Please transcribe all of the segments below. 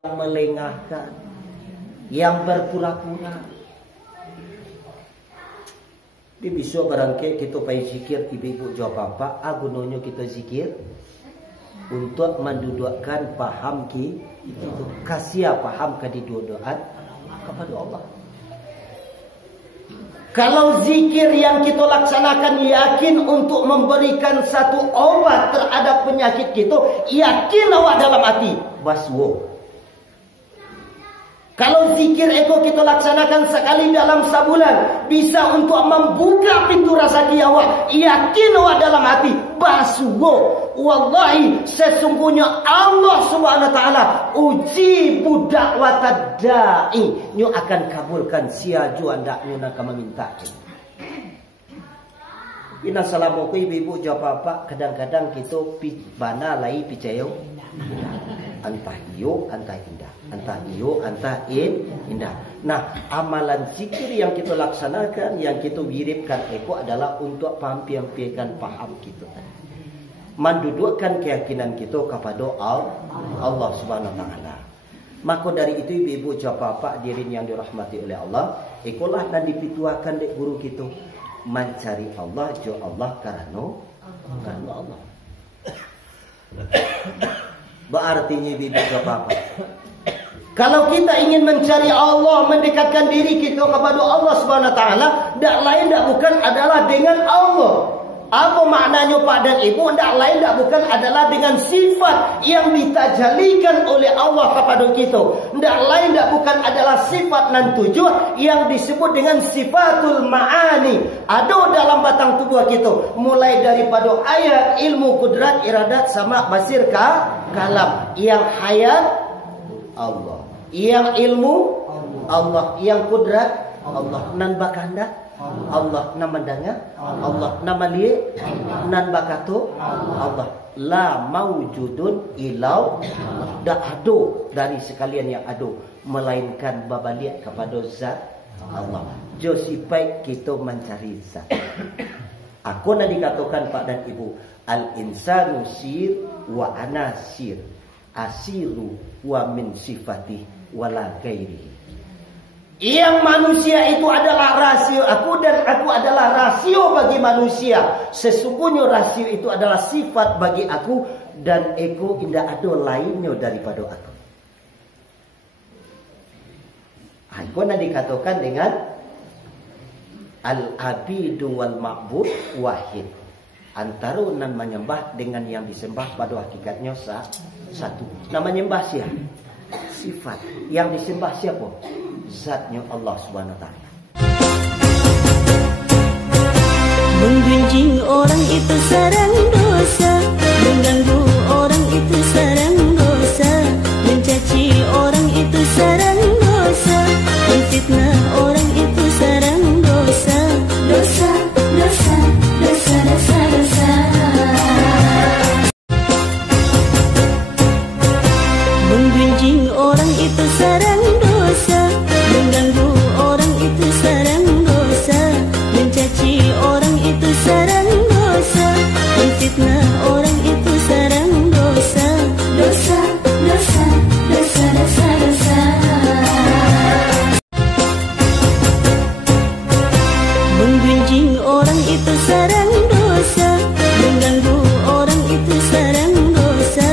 yang melengahkan, yang berpura-pura. Di besok barangkali kita pai zikir ibu-ibu jawab apa, agunonyo kita zikir untuk mendudukkan paham itu kasih paham kediduaan kepada Allah. Kalau zikir yang kita laksanakan yakin untuk memberikan satu obat terhadap penyakit kita, yakin awak dalam hati baswo. Kalau zikir itu kita laksanakan sekali dalam sebulan, bisa untuk membuka pintu rezeki awak, yakin awak dalam hati baswo. Wallahi sesungguhnya Allah Subhanahu wa taala uji budak watadai, nyu akan kabulkan sia ju anda nyu nak meminta. Ina salamu ku ibu jawab apa, kadang-kadang kita bana lai picayo antah iyo antah indah, antah iyo antah indah. Nah, amalan zikir yang kita laksanakan, yang kita wiridkan itu adalah untuk pampian-pian paham kita, mendudukkan keyakinan kita kepada Allah Subhanahu wa taala. Maka dari itu ibu bapak hadirin yang dirahmati oleh Allah, ikulah dan dipituakan dek guru kita mencari Allah jo Allah karena Allah. Berartinya ibu bapak, kalau kita ingin mencari Allah, mendekatkan diri kita kepada Allah Subhanahu wa taala, tak lain tak bukan adalah dengan Allah. Apa maknanya Pak dan Ibu? Tak lain tak bukan adalah dengan sifat yang ditajalikan oleh Allah kepada kita. Tak lain tak bukan adalah sifat nan tujuh yang disebut dengan sifatul ma'ani. Ada dalam batang tubuh kita. Mulai daripada ayat, ilmu, kudrat, iradat, sama, basir, kalam. Yang hayat Allah, yang ilmu Allah, yang kudrat Allah, nan bakanda Allah, nan mendengar Allah, nan melihat nan bakato Allah. La maujudun ilau, dak ada dari sekalian yang ada melainkan babalik kepada zat Allah. Jo sipai kita mencari zat. Aku nak dikatakan Pak dan Ibu, al insanu sir wa ana sir, asiru wa min sifati wala ghairi. Yang manusia itu adalah rasio aku, dan aku adalah rasio bagi manusia. Sesungguhnya rasio itu adalah sifat bagi aku, dan ego tidak ada lainnya daripada aku. Aku nak dikatakan dengan al-abidu wal ma'bud wahid. Antara nan menyembah dengan yang disembah pada hakikatnya satu. Nama menyembah siapa? Sifat. Yang disembah siapa? Zatnya Allah Subhanahu wa taala. Menggunjing orang itu sarang dosa, mengganggu orang itu sarang dosa, mencaci orang itu sarang dosa, menfitnah orang itu sarang dosa, dosa, dosa, dosa, dosa, dosa. Menggunjing orang itu sarang dosa, mengganggu orang itu sarang dosa, mencaci orang itu sarang dosa, menfitnah orang itu sarang dosa, dosa, dosa, dosa, dosa, dosa. Menggunjing orang itu sarang dosa, mengganggu orang itu sarang dosa,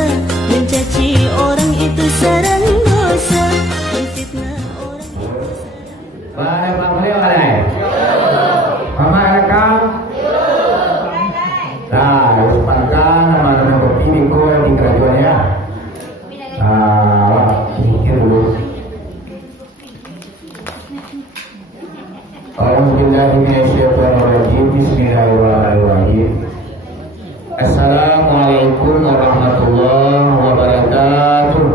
mencaci orang itu sarang dosa, menfitnah orang itu sarang. Baik, Pak Beliau ada. Mama rekam. Nah, sepakat nama-nama berdiri kau di kerajaan ya. Pikir dulu. Bismillahirrahmanirrahim. Assalamualaikum warahmatullahi wabarakatuh.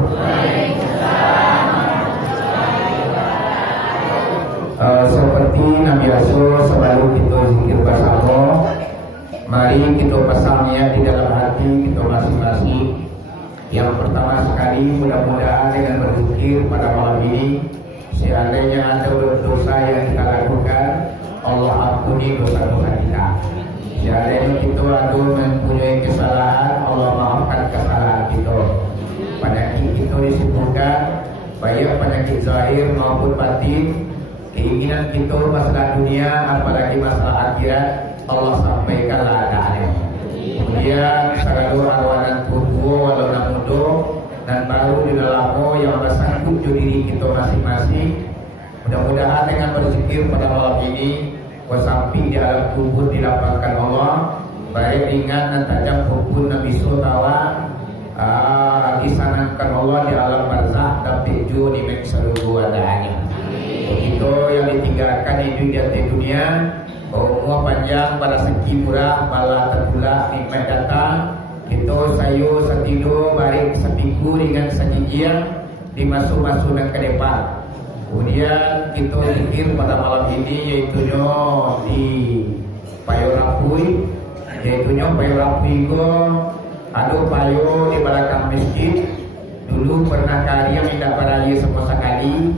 Seperti Nabi Rasul selalu kita zikir bersama. Mari kita pasangnya di dalam hati kita masing-masing. Yang pertama sekali, mudah-mudahan dengan berzikir pada malam ini, seandainya ada dosa yang kita lakukan, Allah ampuni dosa-dosa kita. Seandainya kita ada mempunyai kesalahan, Allah maafkan kesalahan kita. Pada kita disebutkan baik penyakit zahir maupun batin, keinginan kita masalah dunia apalagi masalah akhirat Allah sampaikanlah adanya. Kemudian selalu arwanan tubuh walau namudo dan baru di dalammu yang bersangkut diri kita masing-masing. Mudah-mudahan dengan berzikir pada malam ini, samping di alam kubur dilapangkan Allah, baik ringan dan tajam pun Nabi Sotawa disanangkan Allah di alam barzah dan peju di seluruh adanya. Begitu yang ditinggalkan di dunia, umur panjang, pada segi murah, bala terpulak, nikmat datang. Kita sayu setido barik sepiku dengan sejijian di masuk-masuk dan ke depan. Kemudian kita zikir pada malam ini yaitu di Payorapui, yaitu Payorapui ko ada payo di belakang masjid. Dulu pernah kali yang tidak beraya semua sekali.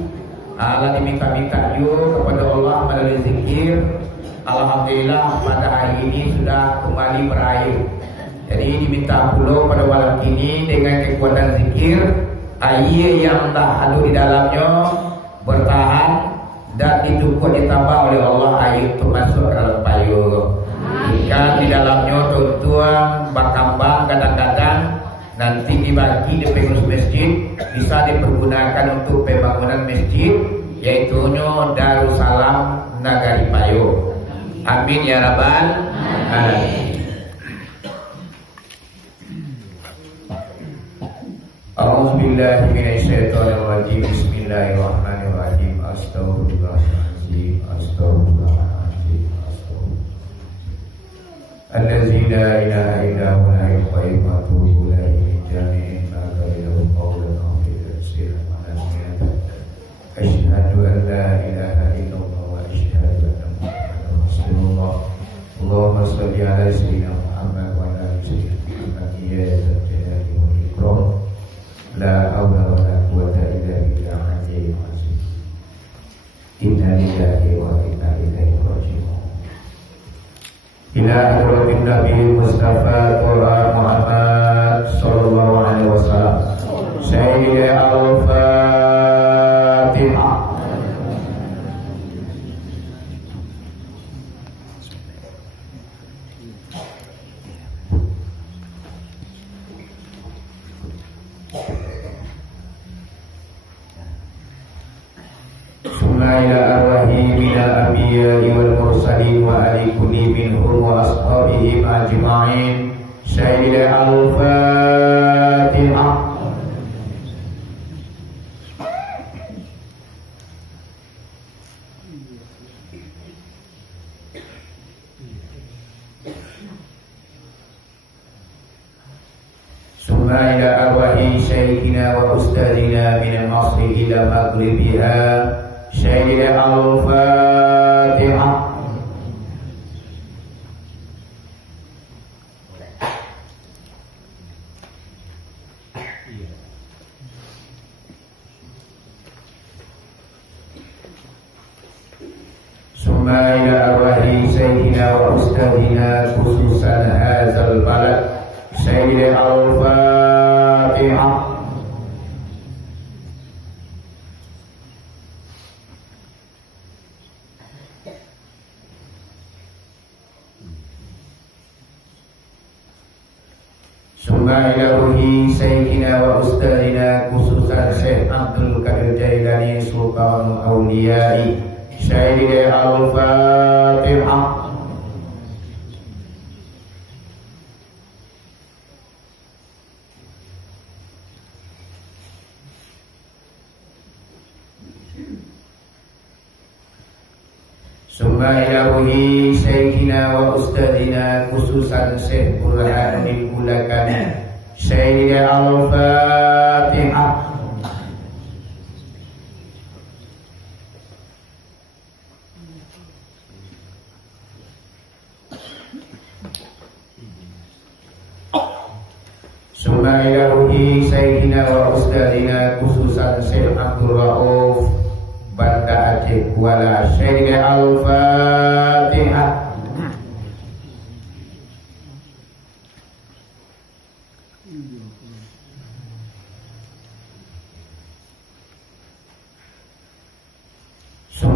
Allah diminta-minta juga kepada Allah melalui zikir. Alhamdulillah pada hari ini sudah kembali berair. Jadi diminta pula pada malam ini dengan kekuatan zikir, air yang tak ada di dalamnya bertahan dan cukup ditambah oleh Allah air itu masuk ke dalam payung. Ikan di dalamnya tuan berkembang kadang-kadang nanti dibagi di pengurus masjid bisa dipergunakan untuk pembangunan masjid yaitu Darussalam Nagari Payung. Amin ya rabbal alamin. A'udzubillahi minasyaitonirrajim. Bismillahirrahmanirrahim. Astaghfirullahaladzim. Astaghfirullahaladzim. Allazi la ilaha illa huwa al-hayyul qayyum wa atubu ilaihi min jami'in ma ghayru qawlan aw fi'lin manasiyat. Asyhadu an la ilaha illallah wa asyhadu anna Muhammadan Rasulullah. Allahumma shalli ala sayyidina Muhammad wa ala ali sayyidina Muhammad ya zal jalali wal ikram. La haula wa la quwwata illa billah al-aliyyil azim. Inna lillahi wa inna ilaihi raji'un. Ila hadratin Nabi Mustafa Muhammad sallallahu alaihi wasallam. Sayyidil al-Fatihah. Ila arwahi minal anbiya'i wal mursalin wa ali kulli minhum wa ashabihim ajma'in. Sayyidil al-Fatihah. Summa ila arwahi syekhina wa ustadzina minal masri ila maghribiha. Sayyidil al-Fatihah. Summa ila arwahi sayyidina wa ustadzina khususan hadzal balad. Sayyidil al-Fatihah. Summa ila ruhi sayyidina wa ustadzina khususan Syekh Abdul Qadir Jailani Sultanul Awliyai. Sayyidil al-Fatihah. Summa ila ruhi sayyidina wa ustadzina khususan Syekh Burhanuddin Ulakani. Sayyidil al-Fatihah. Summa ila ruhi sayyidina wa ustadzina khususan Syekh Abdul Rauf Banda Aceh wala. Sayyidil al-Fatihah.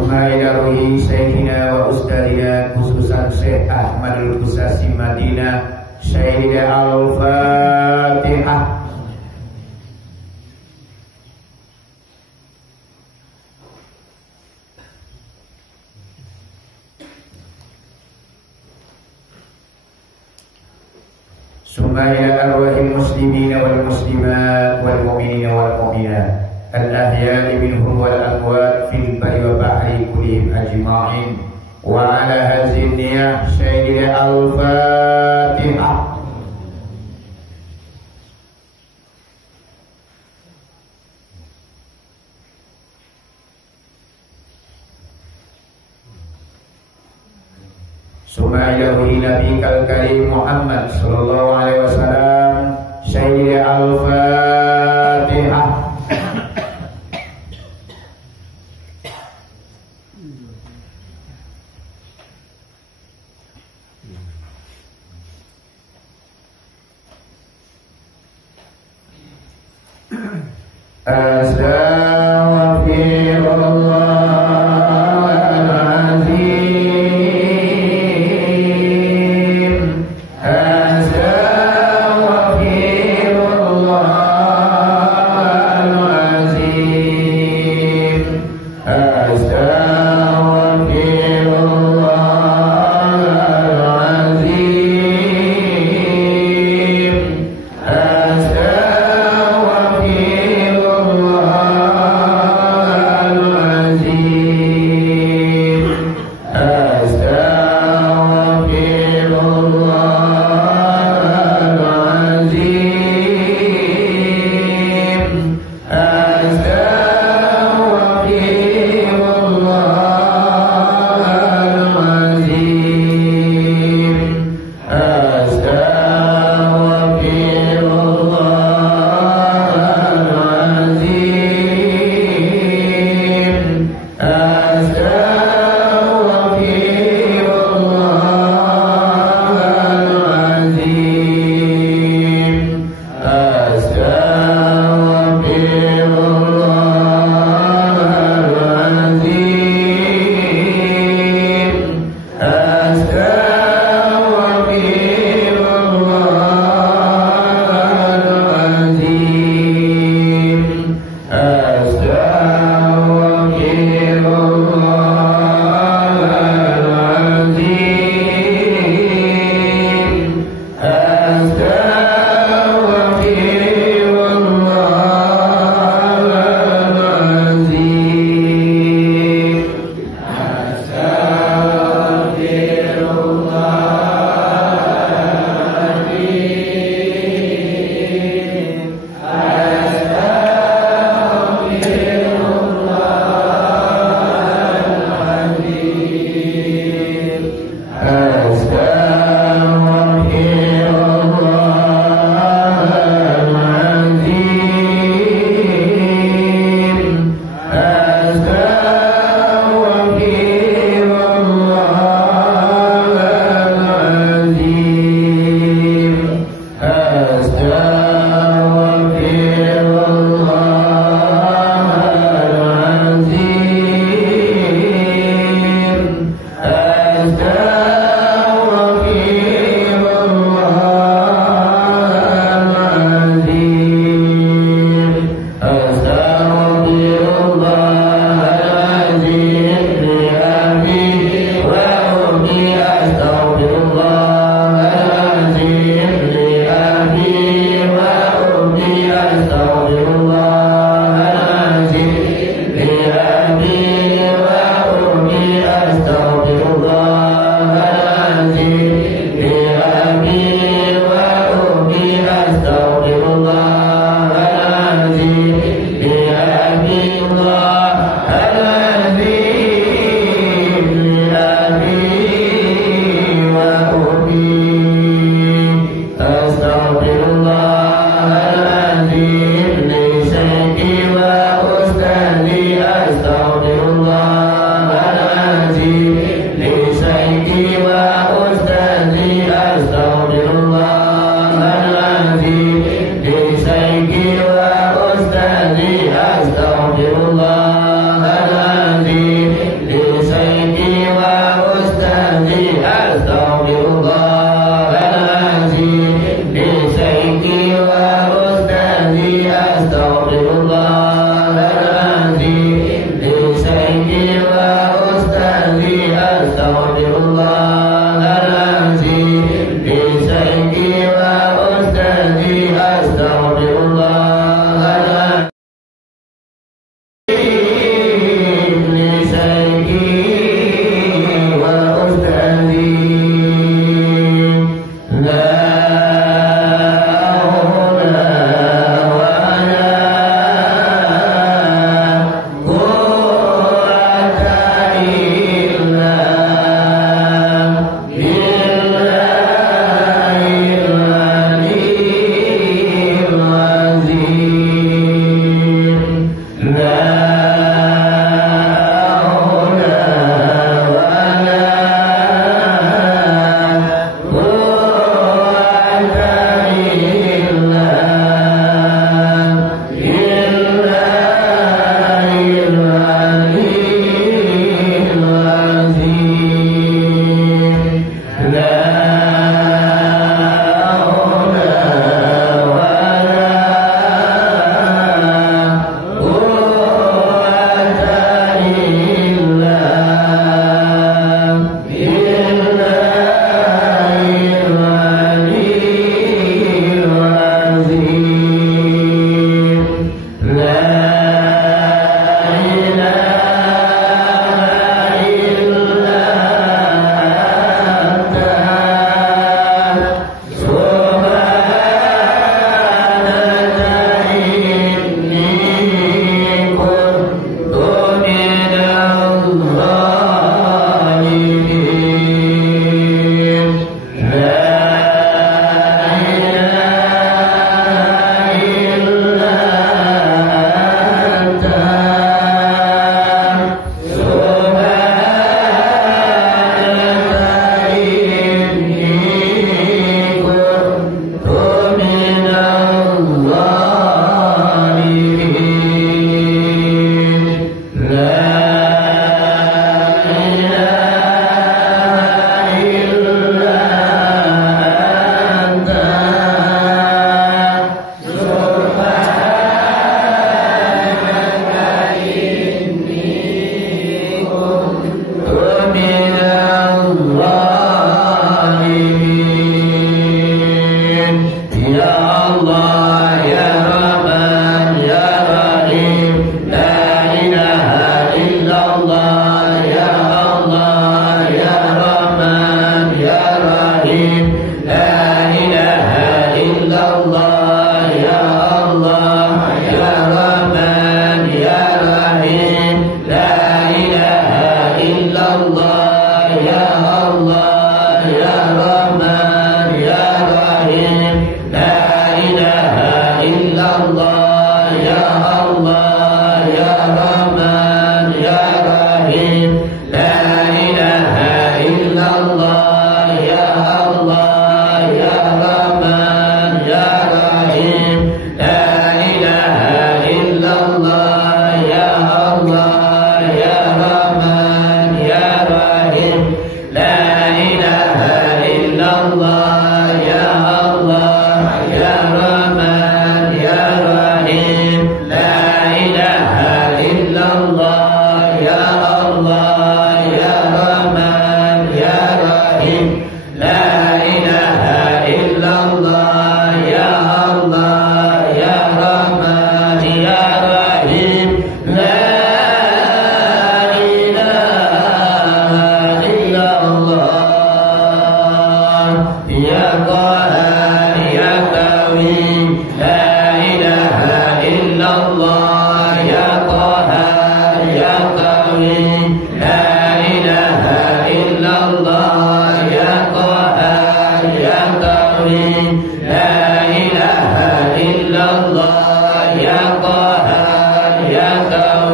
Summa ila ruhi Sayyidina wa Ustadina khususan Syekh Ahmadul Qusasi Madinah Syekh Al-Fatihah. Summa ila arwahil muslimina wal muslimat wal mu'minina wal mu'minat al-ahya'i minhum wal amwat fil barri wa bahri kullihim ajma'in wa ala hadhihi niyah Sayyidina Al-Fatihah. Summa ila ruhi nabiyikal karim Muhammad sallallahu alaihi wasallam Sayyidina Al-Fatihah. Astaghfirullah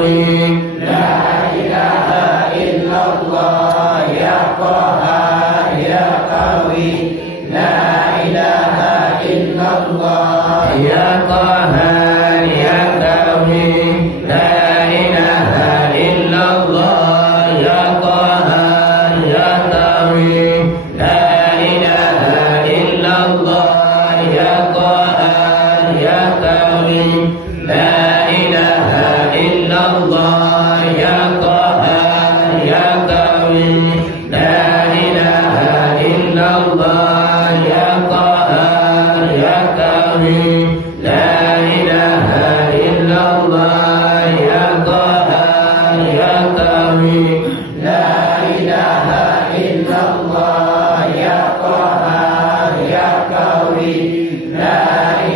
qawi, la ilaha illallah ya qahar ya qawi, la ilaha illallah ya qahar ya qawi, la ilaha illallah ya qahar ya qawi, la ilaha illallah ya qahar ya qawi, la ilaha illallah ya qahar ya qawi, la ilaha illallah ya qahar ya qawi, la ilaha illallah ya qahar ya qawi, la ilaha illallah ya qahar ya qawi, la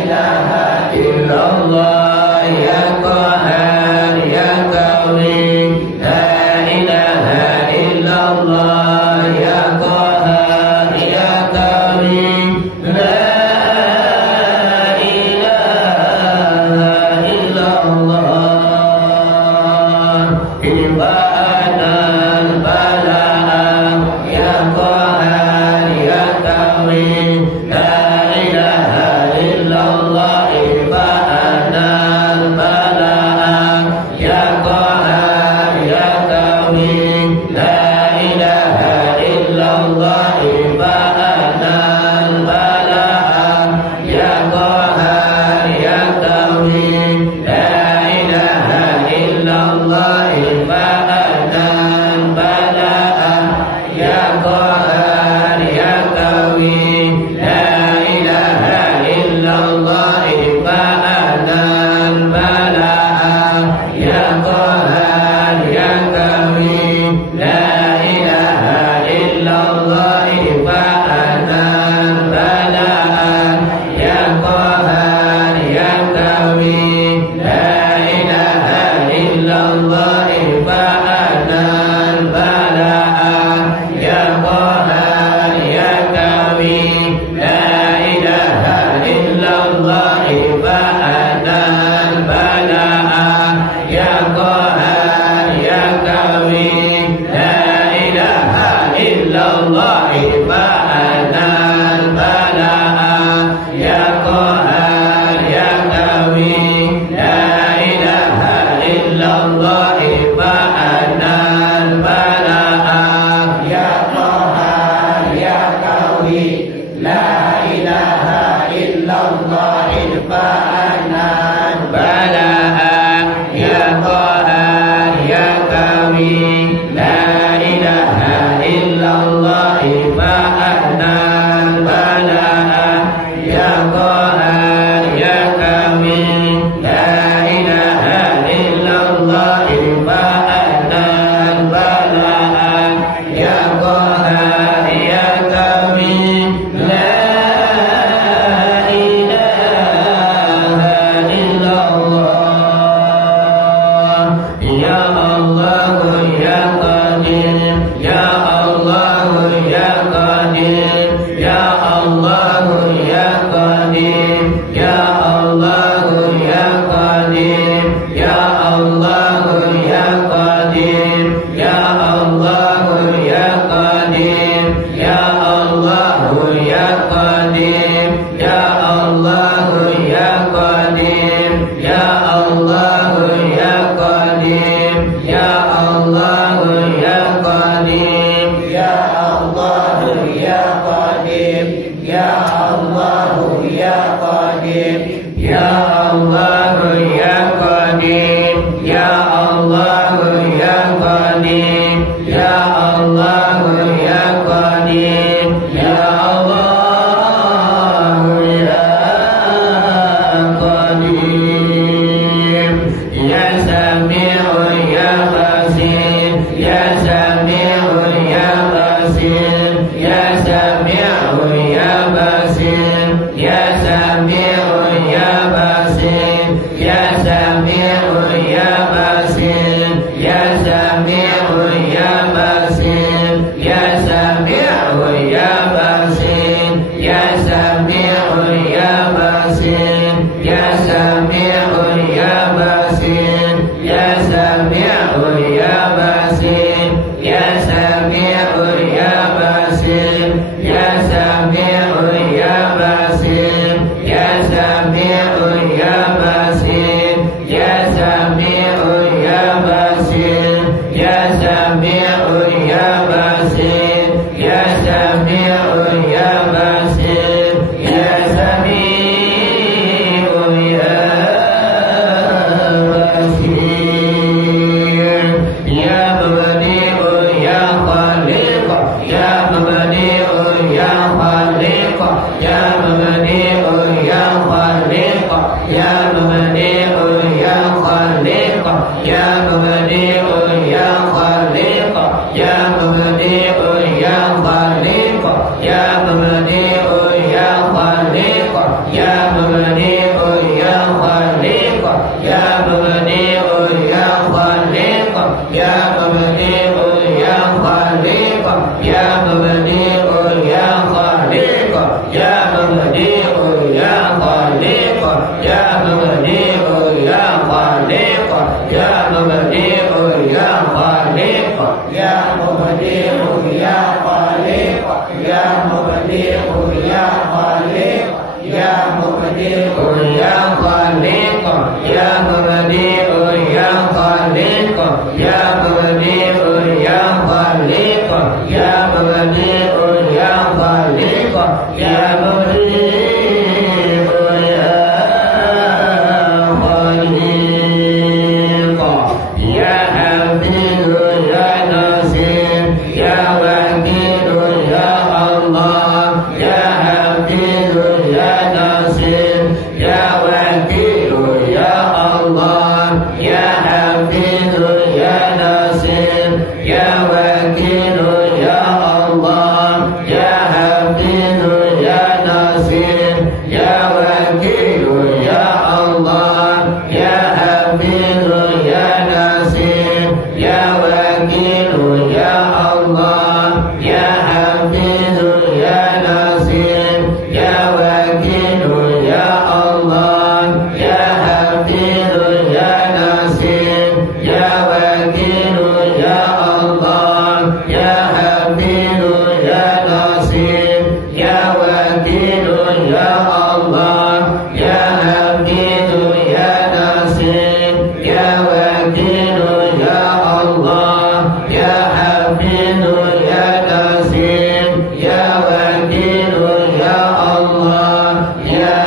ilaha illallah ya qahar ya qawi, la ilaha illallah ya qahar ya qawi, la ilaha illallah ibadan bala'an ya qahar ya qawi, la ilaha illallah ibadan bala'an ya qahar ya qawi, la ilaha illallah ibadan bala'an ya qahar ya qawi, la ilaha illallah ibadan bala'an ya qahar ya qawi, la ilaha illallah ibadan bala'an ya qahar ya qawi, la ilaha illallah ibadan bala'an ya qahar ya qawi, la ilaha illallah ibadan bala'an ya qahar ya qawi, la ilaha illallah ibadan bala'an ya qahar ya qawi, la ilaha illallah ibadan bala'an ya qahar ya qawi, la ilaha illallah ibadan bala'an ya qahar ya qawi, la ilaha illallah ibadan bala'an ya qahar ya qawi, la ilaha illallah ibadan bala'an ya qahar ya qawi, la ilaha illallah ibadan bala'an ya qahar ya qawi, la ilaha illallah ya Allah ya Qadir, ya Allah ya Qadir, ya Allah ya Qadir, ya Allah ya Qadir, ya Allah ya Qadir, ya Allah ya Qadir, ya Allah ya Qadir, ya Allah ya Qadir, ya Allah ya Qadir, ya Allah ya Qadir, ya Allah ya Qadir, ya Allah ya Qadir, ya Allah ya Qadir, ya Allah ya Qadir, ya Allah ya Qadir, ya Allah ya Qadir, ya Sami'u ya Basir, ya Sami'u ya Basir, ya Sami'u ya Basir, ya Sami'u ya Basir, ya Sami'u ya Basir, ya mubdi'u ya khaliq, ya mubdi'u ya khaliq, ya mubdi'u ya khaliq, ya mubdi'u ya khaliq, ya mubdi'u ya khaliq, ya mubdi'u ya khaliq, ya mubdi'u ya khaliq, ya mubdi'u ya khaliq, ya mubdi'u ya khaliq, ya mubdi'u ya khaliq, ya mubdi'u ya khaliq, ya mubdi'u ya khaliq, ya mubdi'u ya khaliq, ya mubdi'u ya khaliq, ya mubdi'u ya khaliq, ya mubdi'u ya khaliq, ya mubdi'u ya khaliq, ya hafizu ya nasir, ya wakilu ya Allah, ya hafizu ya nasir, ya wakilu ya Allah, ya hafizu ya nasir, ya wakilu ya Allah, ya hafizu ya nasir, ya wakilu ya Allah, ya hafizu ya nasir, ya wakilu ya Allah, ya hafizu ya nasir, ya wakilu ya Allah, ya hafizu ya nasir, ya wakilu ya Allah, ya hafizu ya nasir, ya wakilu ya Allah, ya hafizu ya nasir, ya wakilu ya Allah, ya hafizu ya nasir, ya wakilu ya Allah, ya hafizu ya nasir, ya wakilu ya Allah, ya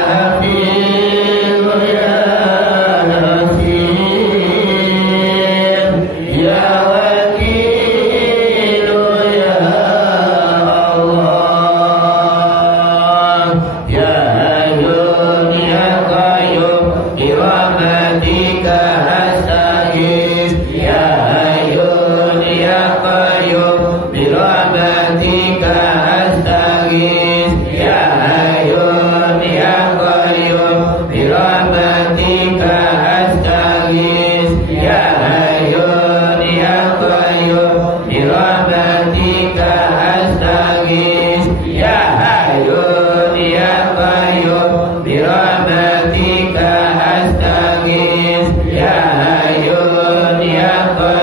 hayyun ya qayyum bi rahmatika astaghith, ya hayyun ya qayyum bi rahmatika astaghith, ya hayyun ya qayyum bi rahmatika astaghith, ya hayyun ya qayyum bi rahmatika astaghith, ya hayyun ya qayyum bi rahmatika astaghith, ya hayyun ya qayyum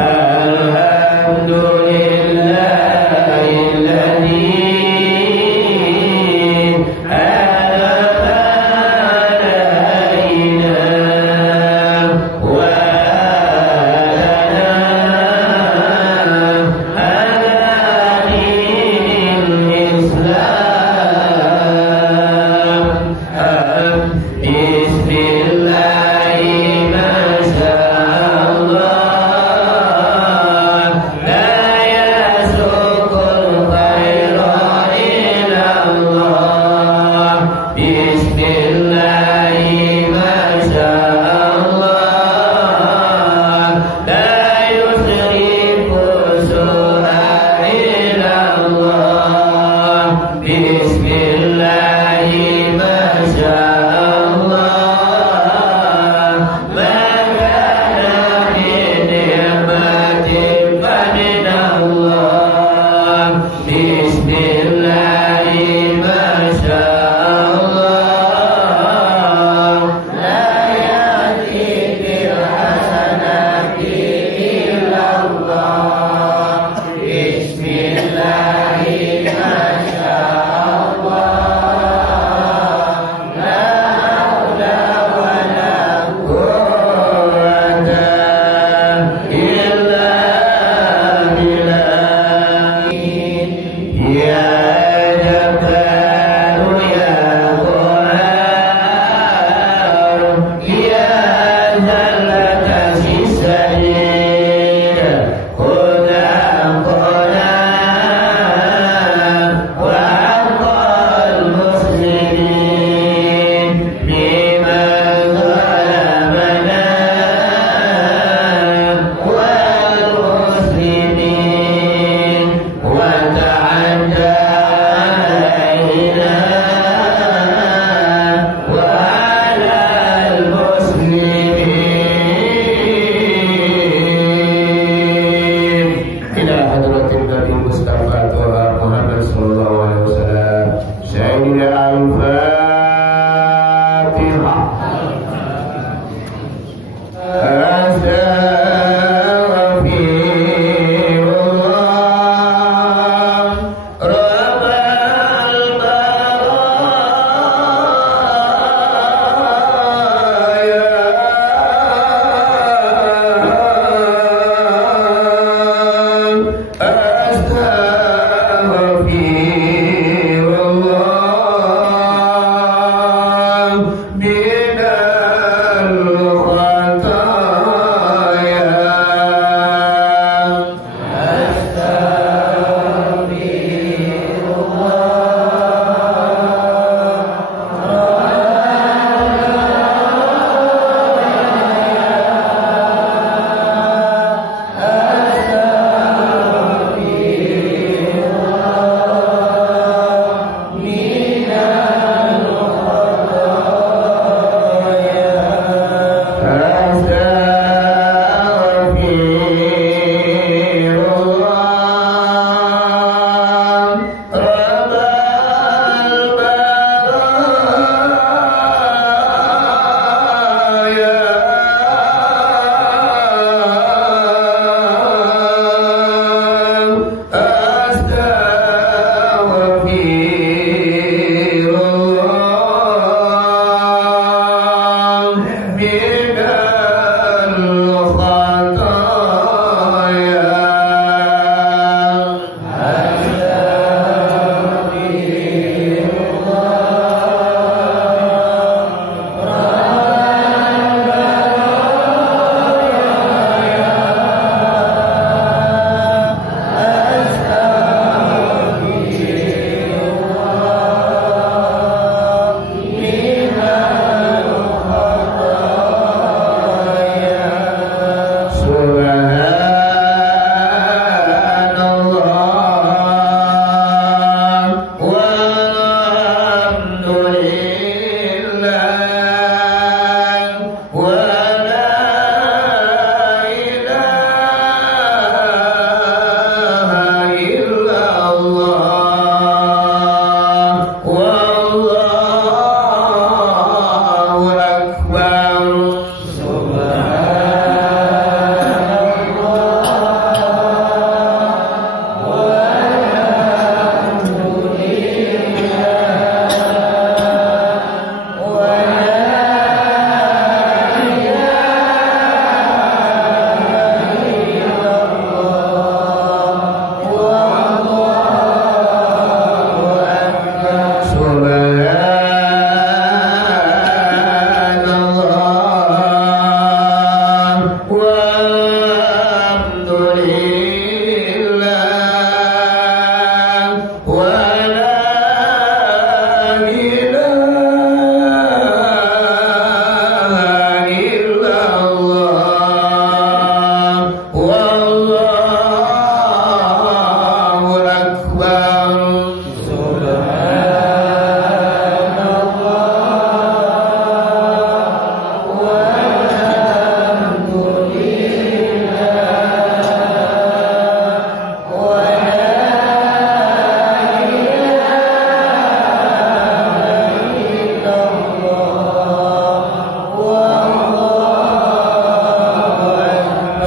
La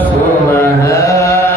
Subhanallah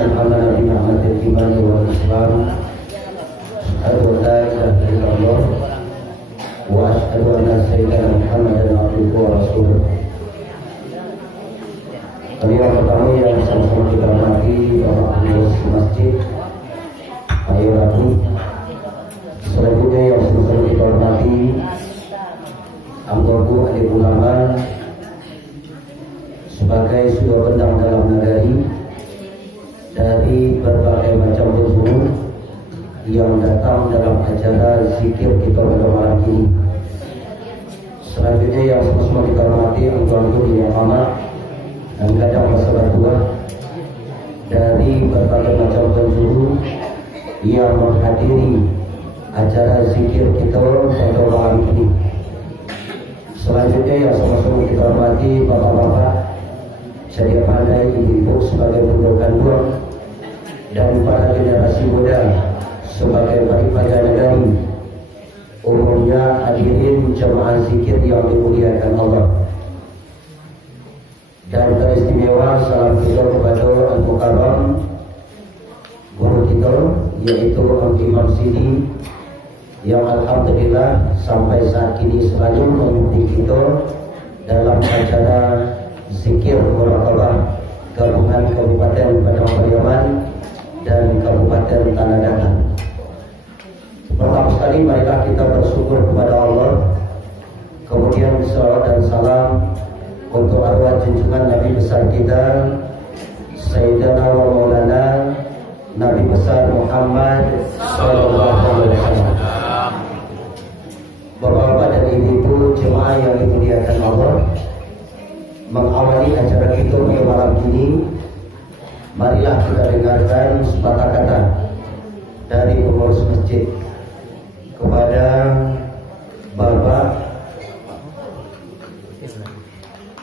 أنعمنا بنعمة الإيمان والإسلام أشهد أن لا إله إلا الله وأشهد أن سيدنا محمدا عبده ورسوله. Kami yang pertama yang sama-sama kita hormati Bapak Pengurus Masjid Ayo Rabu. Selanjutnya yang sama-sama kita hormati Anggota Adik Ulama sebagai sudut pandang dalam nagari dari berbagai macam penjuru yang datang dalam acara zikir kita pada malam ini. Selanjutnya yang sama-sama kita hormati Anggota yang amat dan kadang masalah dua dari berbagai macam penjuru yang menghadiri acara zikir kita pada malam ini. Selanjutnya yang sama-sama kita hormati bapak-bapak, sedia pandai, ibu-ibu sebagai budak kandung dan para generasi muda sebagai pagi-pagi negari, umumnya hadirin jemaah zikir yang dimuliakan Allah. Dan teristimewa salam kita kepada Al-Mukarram guru kita yaitu Imam Sidi yang alhamdulillah sampai saat ini selalu memimpin kita dalam acara zikir muraqabah gabungan Kabupaten Padang Pariaman dan Kabupaten Tanah Datar. Pertama sekali marilah kita bersyukur kepada Allah, kemudian salawat dan salam untuk arwah junjungan Nabi besar kita Sayyidina wa Maulana Nabi besar Muhammad sallallahu alaihi wasallam. Bapak-bapak dan ibu-ibu jemaah yang dimuliakan Allah, mengawali acara kita pada malam ini, marilah kita dengarkan sepatah kata dari pengurus masjid kepada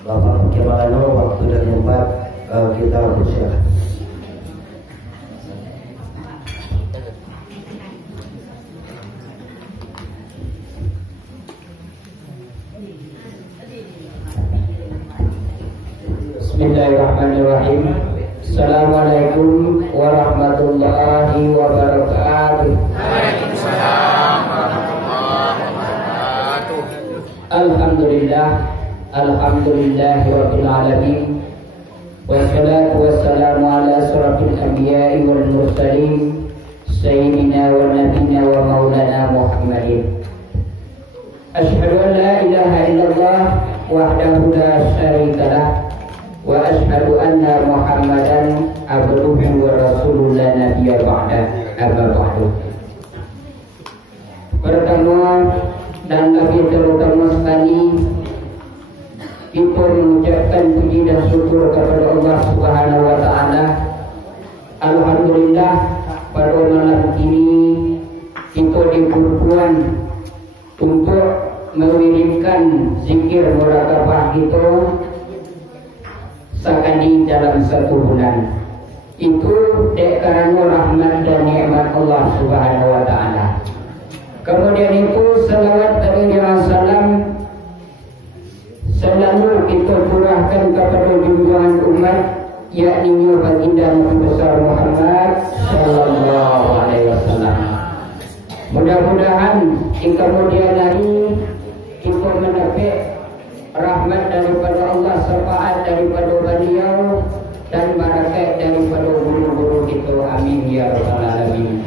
Bapak bagaimana waktu dan tempat kita bersiap. Bismillahirrahmanirrahim. Assalamualaikum warahmatullahi wabarakatuh. Waalaikumsalam warahmatullahi wabarakatuh. Alhamdulillah, alhamdulillahi rabbil alamin. Wassalatu wassalamu ala asrafil anbiya'i wal mursalin sayyidina wa nabiyina wa maulana Muhammadin. Asyhadu an la ilaha illallah wahdahu la syarika lah wa asyhadu anna Muhammadan abduhu wa rasuluhu la nabiyya ba'da. Amma ba'du. Pertama dan lebih terutama sekali, kita mengucapkan puji dan syukur kepada Allah Subhanahu wa taala. Alhamdulillah pada malam ini kita diperlukan untuk mengirimkan zikir muraqabah kita sekali dalam satu bulan. Itu karena rahmat dan nikmat Allah Subhanahu wa taala. Kemudian itu salawat dan salam selalu kita curahkan kepada junjungan umat, yakni baginda Nabi besar Muhammad sallallahu alaihi wasallam. Mudah-mudahan di kemudian hari kita mendapat rahmat daripada Allah, syafaat daripada beliau dan barakat daripada guru-guru kita. Amin ya rabbal alamin.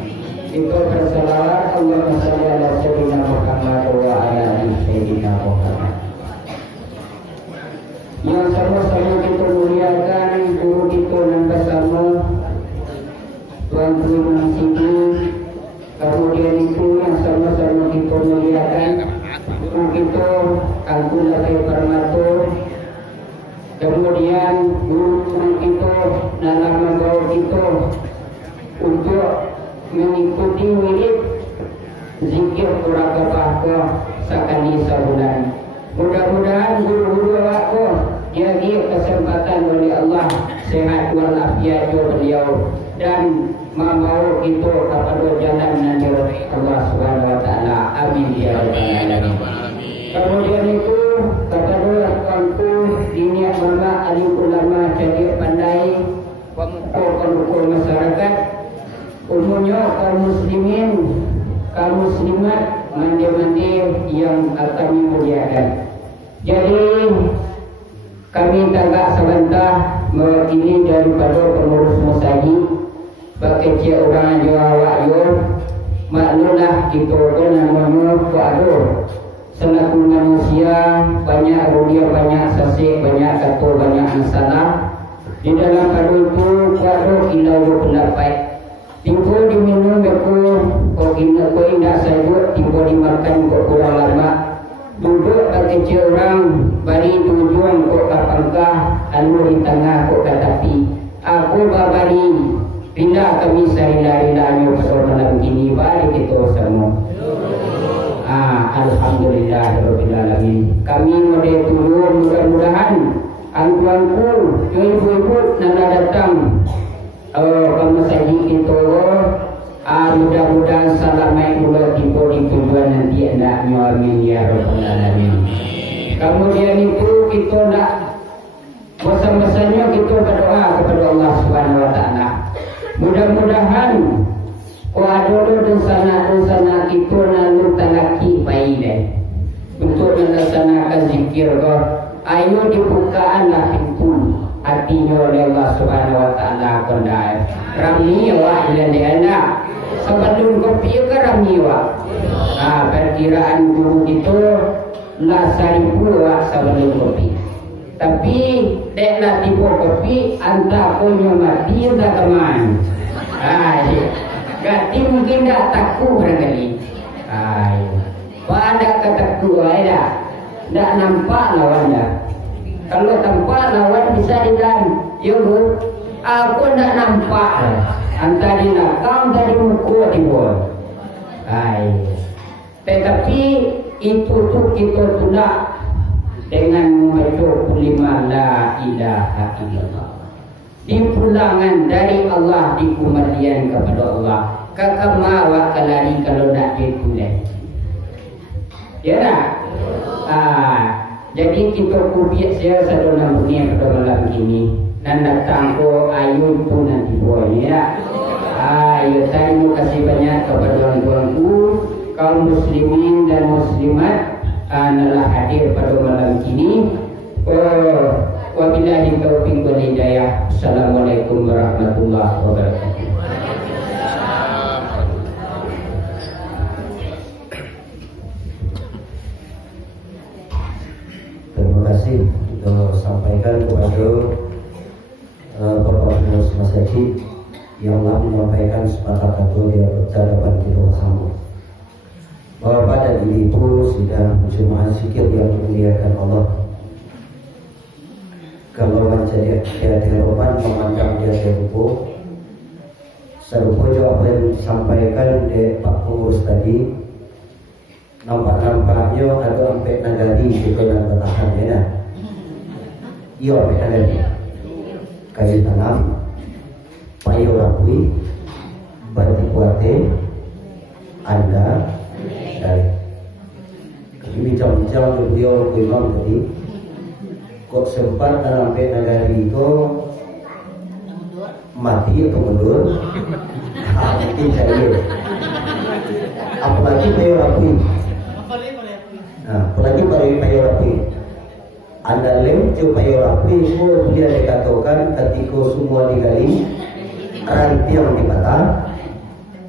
Kita bersalawat Allahumma shalli ala sayyidina Muhammad wa ala ali sayyidina Muhammad. Yang sama-sama kita muliakan guru kita yang bersama Tuan Guru Siti. Kemudian itu yang sama-sama kita muliakan guru kita Agung Lakai Permato. Kemudian guru kita dalam membawa kita untuk mengikuti wirid zikir muraqabah sekali sebulan. Mudah-mudahan guru-guru aku jadi kesempatan oleh Allah sehat walafiat beliau dan membawa kita kepada jalan Nabi Allah Subhanahu wa taala. Amin ya rabbal alamin. Kemudian itu kepada tuanku ini mama alim ulama jadi pandai pemukul kami muliakan. Jadi kami tagak sebentar mewakili daripada pengurus masjid bakecik orang Jawa yo maklumlah kita pun namanya kuado selaku manusia banyak rugia, banyak sasik, banyak kata, banyak masalah. Di dalam pada itu kuado ilau pendapat tiba diminum beku kok indah saja tiba dimakan kok kurang lama duduk bakecik orang bari tujuan kok kapangkah anu di tengah kok katapi aku babari pindah kami sarila-rilanyo pada malam ini balik kita semua. Alhamdulillah alamin. Kami model turun mudah-mudahan angkuanku ibu-ibu nana datang pemasajid kita mudah-mudahan selamat pula tiba di tujuan nanti andaknya amin ya rabbal alamin. Kemudian itu kita nak bosan-bosannya kita berdoa kepada Allah Subhanahu wa taala. Mudah-mudahan kuadoro dosana kita lalu talaki baik untuk melaksanakan zikir kau. Ayo dibukaanlah pintu hatinya oleh Allah Subhanahu wa taala kondai. Rami wa ilana sebelum kopi ke rami wa. Perkiraan guru itu lah 1000 wa sebelum kopi. Tapi deklah tipu kopi anta punya mati dah keman. Gati mungkin dah takut barangkali. Pada kataku dah. Tak nampak lawan dah. Kalau nampak lawan bisa didan. Ya bu, aku tak nampak. Anta di nakam dari muka tiba. Tetapi itu tu kita tidak dengan membaca kalimah la ilaha illallah. Di pulangan dari Allah di kematian kepada Allah. Kakama wa kalari kalau nak ditulis. Ya tak? Jadi kita kubiat saya sadona dunia pada malam ini. Dan datang ko ayun pun nanti boleh ya. Ya terima kasih banyak kepada tuan-tuanku kaum muslimin dan muslimat adalah hadir pada malam ini. Wabillahi taufiq wal hidayah. Assalamualaikum warahmatullahi wabarakatuh. Terima kasih kita sampaikan kepada Bapak Pengurus Masjid yang telah menyampaikan sepatah kata di hadapan kita bersama. Bapak dan Ibu sudah berjemaah zikir yang dimuliakan Allah. Kalau menjadi harapan memandang dia serupa, serupa jawaban disampaikan oleh Pak Pengurus tadi. Nampak-nampaknya ada ampek nagari di dalam bertahan ya. Iya ampek nagari. Kayu tanam, payu rapui, bati kuate, anda. Jadi bincang-bincang beliau imam tadi kok sempat sampai negari itu mati atau mundur mungkin saya apalagi payu rapui apalagi payu rapui anda lem cu payu rapui itu dia dikatakan ketika semua digali rantiang dipatah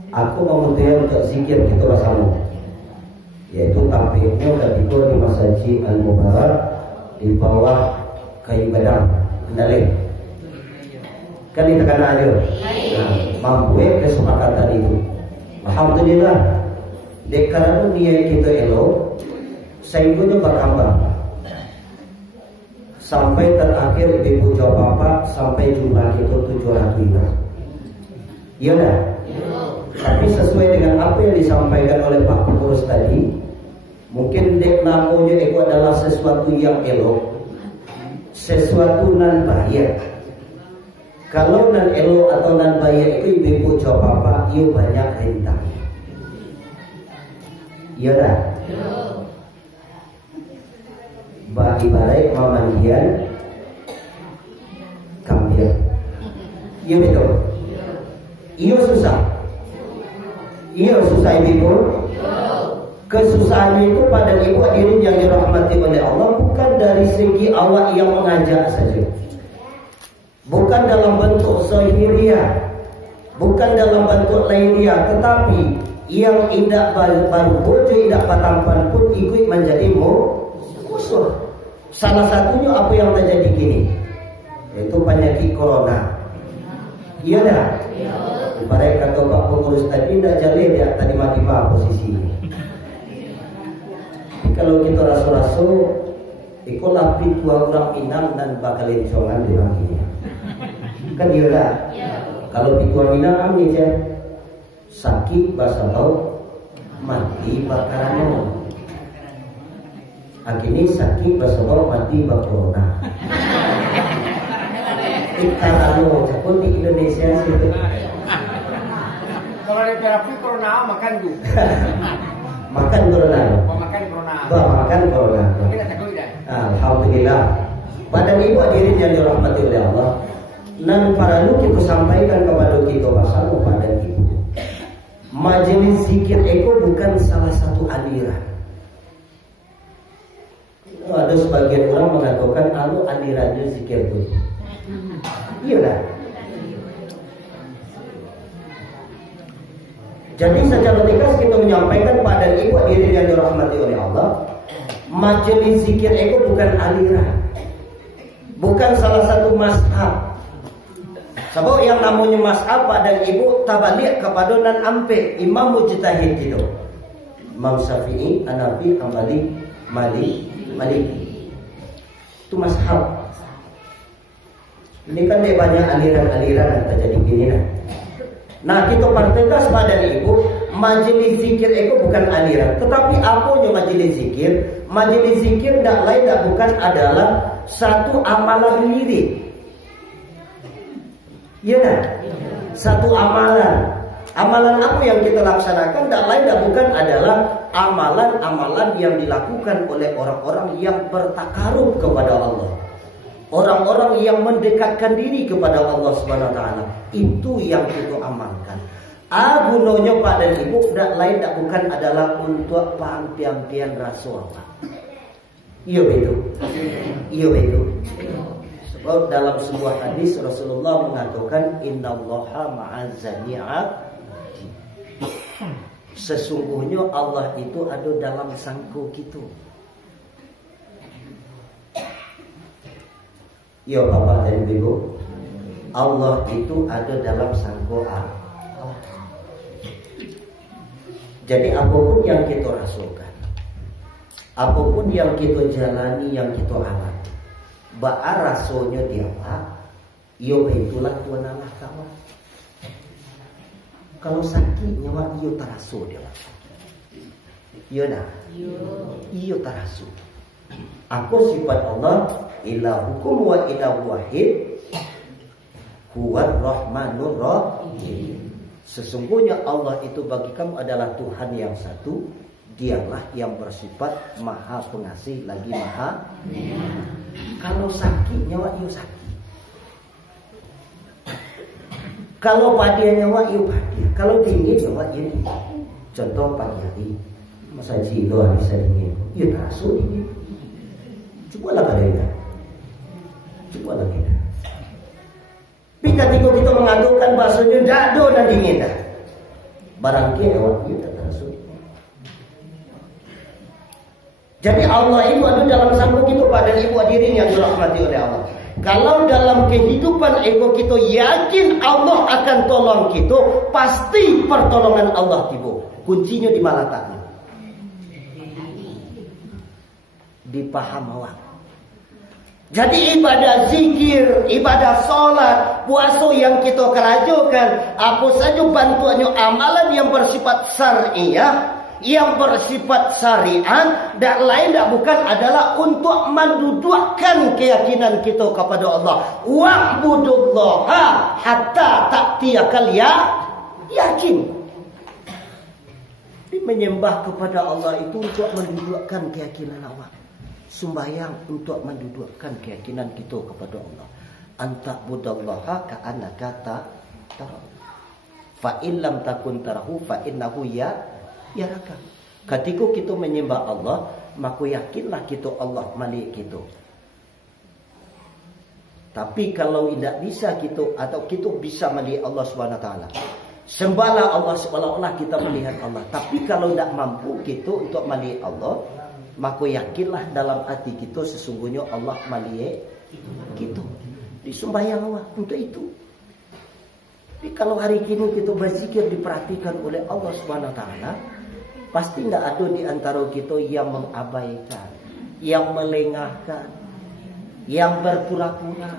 aku memutuskan untuk zikir kita bersama yaitu tampilnya ketika di Masjid Al-Mubarak di bawah kayu gadang kendali kan ditekan aja mampu kesepakatan itu. Alhamdulillah karena niat kita elok sehingga berkembang sampai terakhir ibu jawab apa sampai jumlah itu 700 iya dah. Tapi sesuai dengan apa yang disampaikan oleh Pak Pengurus tadi, mungkin dek namanya itu adalah sesuatu yang elok, sesuatu nan bahaya. Kalau nan elok atau nan bahaya itu ibu jawab apa, ia banyak rentang. Iya dah. Bagi balik memandian kambing. Iya betul. Iya susah. Iya susah ibu. Kesusahan itu pada ibu hadirin yang dirahmati oleh Allah bukan dari segi awak yang mengajak saja, bukan dalam bentuk zahiriah, bukan dalam bentuk lahiriah, tetapi yang indak baru bojo indak patampan pun ikut menjadi musuh. Salah satunya apa yang terjadi kini, yaitu penyakit corona. Iya dah. Ibarat kata Pak Pengurus tadi dah jalin dia tadi mati posisi. Kalau kita rasu-rasu ikut lapis dua orang Minang dan bakal lencongan di ini. Kan dia lah. Kalau pikir Minang ni je sakit bahasa tahu mati bakarannya. Akhirnya sakit bahasa tahu mati bak corona. Kita lalu cakap di Indonesia sih. Kalau ada terapi corona makan juga. Makan corona. Makan corona. Makan corona. Alhamdulillah. Pada ibu hadirin yang dirahmati oleh Allah, dan para lu kita sampaikan kepada kita pasal kepada ibu. Majelis zikir itu bukan salah satu aliran. Ada sebagian orang mengatakan alirannya zikir itu. Iya lah. Jadi secara tegas kita menyampaikan pada ibu hadirin yang dirahmati oleh Allah, majelis zikir itu bukan aliran, bukan salah satu mazhab. Sebab yang namanya mazhab pada ibu tabalik kepada nan ampe imam mujtahid itu. Imam Syafi'i, Hanafi, Hambali, Maliki. Itu mazhab. Ini kan banyak aliran-aliran yang terjadi gini nah. Nah kita pertegas pada ibu, majelis zikir itu bukan aliran, tetapi apanya majelis zikir? Majelis zikir tak lain tak bukan adalah satu amalan diri. Ya nah? Satu amalan. Amalan apa yang kita laksanakan tak lain tak bukan adalah amalan-amalan yang dilakukan oleh orang-orang yang bertakarub kepada Allah. Orang-orang yang mendekatkan diri kepada Allah Subhanahu wa taala, itu yang kita amalkan. Gunanya pada ibu tak lain tak bukan adalah untuk pangtian-tian rasul. Iya betul. Iya betul. Sebab dalam sebuah hadis Rasulullah mengatakan innallaha ma'az-zani'at. Sesungguhnya Allah itu ada dalam sangko kita. Ya Bapak dan Ibu, Allah itu ada dalam sangko Allah. Jadi apapun yang kita rasakan, apapun yang kita jalani, yang kita alami, ba'a rasanya dia Pak, yo itulah Tuhan Allah kawan. Kalau sakit nyawa iyo teraso dia Pak. Iya nah, iyo teraso. Aku sifat Allah ilahukum wa ilahu wahid huwa rahmanur rahim. Sesungguhnya Allah itu bagi kamu adalah Tuhan yang satu. Dialah yang bersifat maha pengasih lagi maha. Kalau sakit nyawa iyo sakit, kalau padia nyawa iyo padia, kalau dingin nyawa iyo dingin. Contoh pagi hari masa jiwa bisa dingin, iyo terasa dingin. Coba lah kalian. Coba lagi. Pika tiga kita mengatakan bahasanya dado dan dingin dah. Barang kia awak kita terasuk. Jadi Allah itu ada dalam sanggup kita pada ibu hadirin yang dirahmati oleh Allah. Kalau dalam kehidupan ego kita yakin Allah akan tolong kita, pasti pertolongan Allah tiba. Kuncinya di mana letaknya? Dipaham awak. Jadi ibadah zikir, ibadah sholat, puasa yang kita kerajakan, apa saja bantuannya amalan yang bersifat syariah, yang bersifat syariat, dan lain tak bukan adalah untuk mendudukkan keyakinan kita kepada Allah. Wa'budullaha hatta ta'tiyakal yakin. Menyembah kepada Allah itu untuk mendudukkan keyakinan awak. Sembahyang untuk mendudukkan keyakinan kita kepada Allah. Anta'budallaha ka'annaka tarahu. Fa in lam takun tarahu fa innahu yaraka. Ketika kita menyembah Allah, maka yakinlah kita Allah malik kita. Tapi kalau tidak bisa kita, atau kita bisa melihat Allah SWT, sembahlah Allah seolah-olah kita melihat Allah. Tapi kalau tidak mampu kita untuk melihat Allah, maka yakinlah dalam hati kita sesungguhnya Allah melihat kita. Disembahyang Allah untuk itu. Tapi kalau hari ini kita berzikir diperhatikan oleh Allah SWT, pasti tidak ada di antara kita yang mengabaikan, yang melengahkan, yang berpura-pura.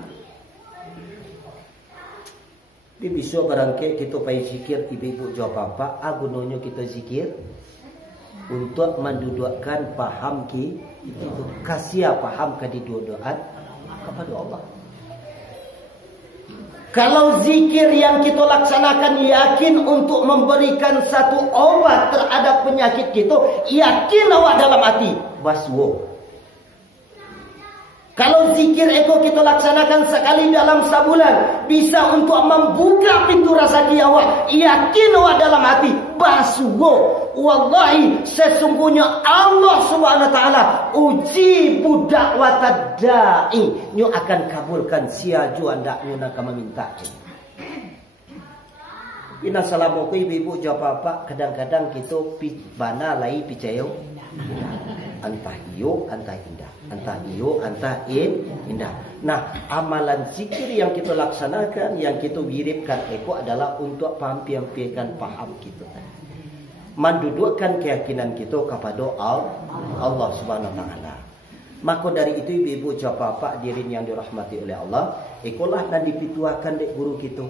Tapi besok barangkali kita pergi zikir, ibu-ibu jawab apa? Gunanya kita zikir untuk mendudukkan paham kita itu. Kasih paham ke doa kepada Allah. Kalau zikir yang kita laksanakan yakin untuk memberikan satu obat terhadap penyakit kita, yakin awak dalam hati, baswo. Kalau zikir eko kita laksanakan sekali dalam sebulan, bisa untuk membuka pintu rezeki awak, yakin awak dalam hati, baswo. Wallahi sesungguhnya Allah SWT uji budak watadai, nyu akan kabulkan siaju anda nyu nak meminta. Ina salamu ibu-ibu jawab apa? Kadang-kadang kita bana lai picayo, antah iyo antah indah, antah iyo antah indah. Nah, amalan zikir yang kita laksanakan, yang kita wiridkan eko adalah untuk pampian-pian paham kita, mendudukkan keyakinan kita kepada Allah Subhanahu Wa Taala. Maka dari itu ibu-ibu jawab apa hadirin yang dirahmati oleh Allah, ikolah dan dipituakan dek guru kita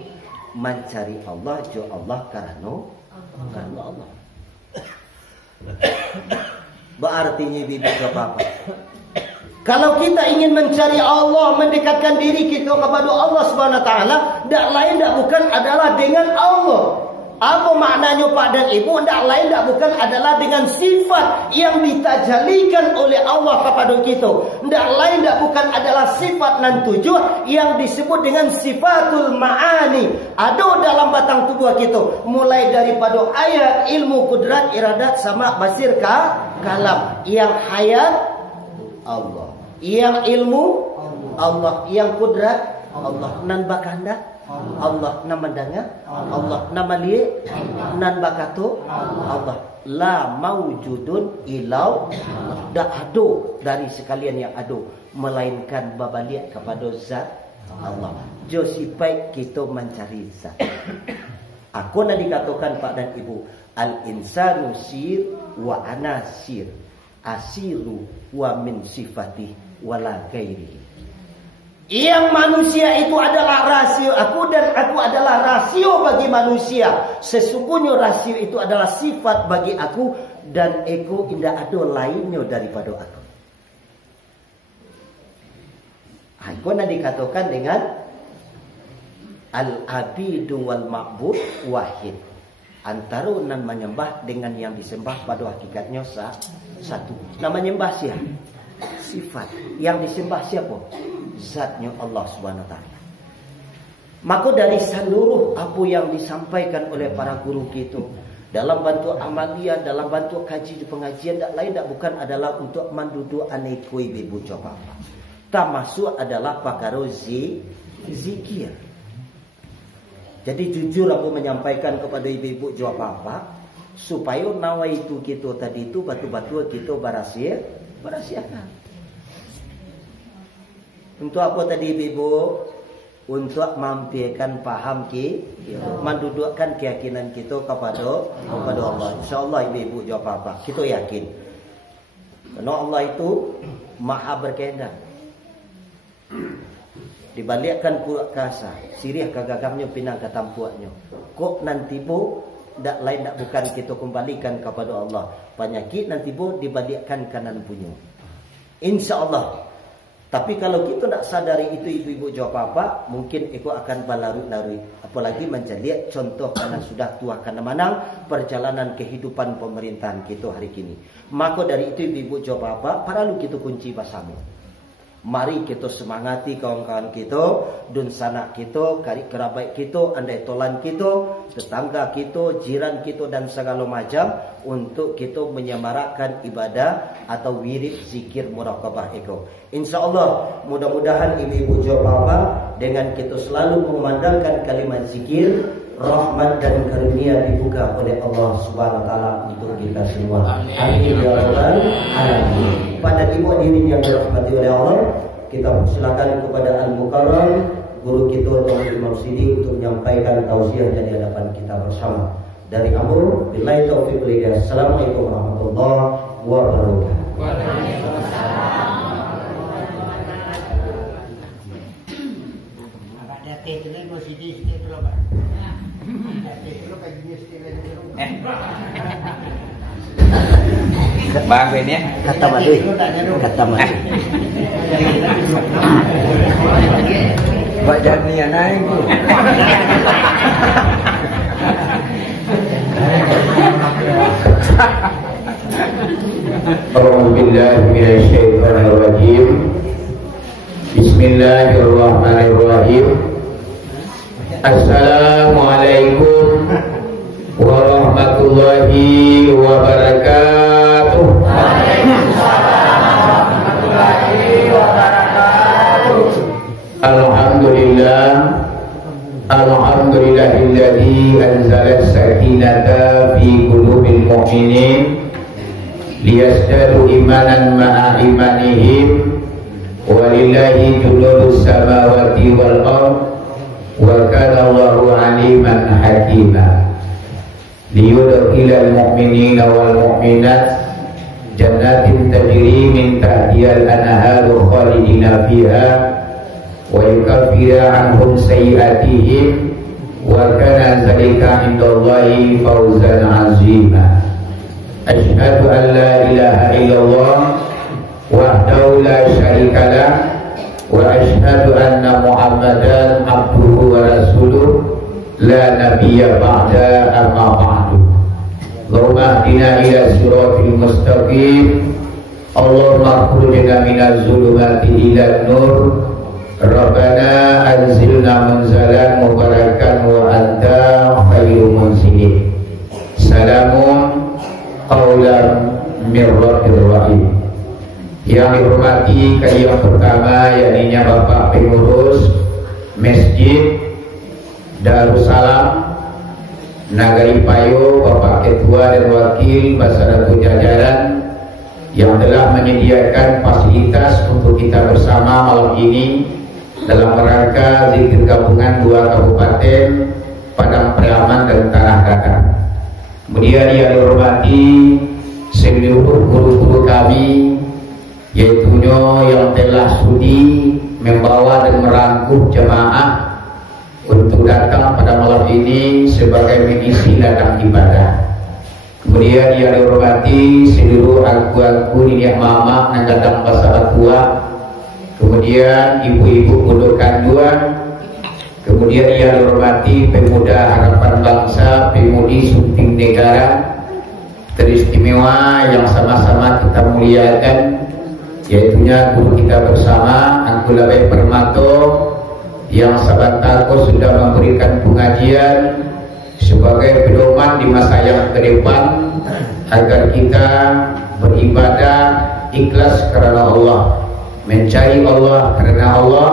mencari Allah, jo Allah karena Allah. Berartinya ibu-ibu jawab apa? Kalau kita ingin mencari Allah, mendekatkan diri kita kepada Allah Subhanahu Wa Taala, tak lain tak bukan adalah dengan Allah. Apa maknanya Pak dan Ibu? Tak lain tak bukan adalah dengan sifat yang ditajalikan oleh Allah kepada kita. Tak lain tak bukan adalah sifat nan tujuh yang disebut dengan sifatul ma'ani. Ada dalam batang tubuh kita. Mulai daripada ayat, ilmu, kudrat, iradat, sama, basir, kalam. Yang hayat Allah, yang ilmu Allah, yang kudrat Allah, nan bakanda Allah, nama dengar Allah, nama lihat nan bakato Allah. La maujudun ilau, dak ada dari sekalian yang ada melainkan babaliat kepada zat Allah. Josipai kita mencari zat. Aku nak dikatakan Pak dan Ibu, al insanu sir wa ana sir, asiru wa min sifati wala ghairihi. Yang manusia itu adalah rasio aku, dan aku adalah rasio bagi manusia. Sesungguhnya rasio itu adalah sifat bagi aku, dan eko tidak ada lainnya daripada aku. Aku nak dikatakan dengan al-abidu wal ma'bud wahid. Antara nan menyembah dengan yang disembah pada hakikatnya satu. Nama menyembah siapa? Sifat. Yang disembah siapa? Zatnya Allah Subhanahu Wa Taala. Maka dari seluruh apa yang disampaikan oleh para guru kita dalam bentuk amalia, dalam bentuk kaji di pengajian, tak lain tak bukan adalah untuk menduduk anekoi ibu coba. Termasuk adalah pakaro zikir. Jadi jujur aku menyampaikan kepada ibu-ibu jawab apa, supaya nawaitu kita tadi itu batu-batu kita berasiakan. Untuk apa tadi ibu? Untuk mampirkan paham kita, mendudukkan keyakinan kita kepada Allah. InsyaAllah ibu-ibu jawab apa? Kita yakin. Karena Allah itu maha berkehendak. Dibalikkan puak kasa, sirih kagagapnya pinang ke tampuaknya. Kok nanti bu, tak lain tak bukan kita kembalikan kepada Allah. Penyakit nanti bu dibalikkan kanan punya. InsyaAllah. Tapi kalau kita tak sadari itu ibu-ibu jawab apa, mungkin itu akan berlarut-larut. Apalagi menjadi contoh karena sudah tua karena manang perjalanan kehidupan pemerintahan kita hari ini. Maka dari itu ibu-ibu jawab apa, perlu kita kunci bahasamu. Mari kita semangati kawan-kawan kita, dun sanak kita, kari kerabat kita, andai tolan kita, tetangga kita, jiran kita dan segala macam untuk kita menyemarakkan ibadah atau wirid zikir muraqabah itu. InsyaAllah mudah-mudahan ibu-ibu Jopapa dengan kita selalu memandangkan kalimat zikir, rahmat dan karunia dibuka oleh Allah Subhanahu wa taala untuk kita semua. Amin ya rabbal alamin. Pada ibu hadirin yang dirahmati oleh Allah, kita silakan kepada Al-Mukarram guru kita Tuan Imam Sidi untuk menyampaikan tausiahnya di hadapan kita bersama. Dari Amr, billahi taufiq wal hidayah. Assalamualaikum warahmatullahi wabarakatuh. Waalaikumsalam. Ada teh tu lagi Sidi sikit dulu, Pak. Bang Ben ya. Kata mati. Kata mati. Baca niat naik tu. A'udzubillahi minasyaitonir rajim. Bismillahirrahmanirrahim. Assalamualaikum warahmatullahi wabarakatuh. Waalaikumsalam warahmatullahi wabarakatuh. Alhamdulillah, alhamdulillahilladzi anzala as-sakinata fi qulubil mu'minin liyazdadu imanan ma'a imanihim walillahi junudus samawati wal ardh wa kana Allahu aliman hakima. Liyudkhilal mu'minina wal mu'minat jannatin tajri min tahtihal anharu khalidina fiha wa yukaffira anhum sayyi'atihim wa kana dzalika indallahi fawzan 'azima. Asyhadu an la ilaha illallah wahdahu la syarikalah wa asyhadu anna Muhammadan abduhu wa rasuluh la nabiyya ba'da amma ba'du. Allahumma hdina ila siratil mustaqim. Allahumma akhrijna minaz zulumati ilan nur. Rabbana anzilna munzalan mubarakan wa anta khairul munzilin. Salamun qaulan mir rabbir rahim. Yang dihormati yang pertama yakni Bapak Pengurus Masjid Darussalam Nagari Payo, Bapak Ketua dan Wakil Basaratu Jajaran yang telah menyediakan fasilitas untuk kita bersama malam ini dalam rangka zikir gabungan dua kabupaten Padang Priaman dan Tanah Datar. Kemudian yang dihormati seluruh guru-guru kami, yaitunya yang telah sudi membawa dan merangkup jemaah untuk datang pada malam ini sebagai mengisi ladang ibadah. Kemudian yang dihormati seluruh aku-aku nenek mama dan datang pasal tua, kemudian ibu-ibu pondok kanduan, kemudian yang dihormati pemuda harapan bangsa, pemudi Sumping Negara teristimewa yang sama-sama kita muliakan, yaitunya guru kita bersama Angku Labai Permato yang sebentar sudah memberikan pengajian sebagai pedoman di masa yang ke depan agar kita beribadah ikhlas karena Allah, mencari Allah karena Allah,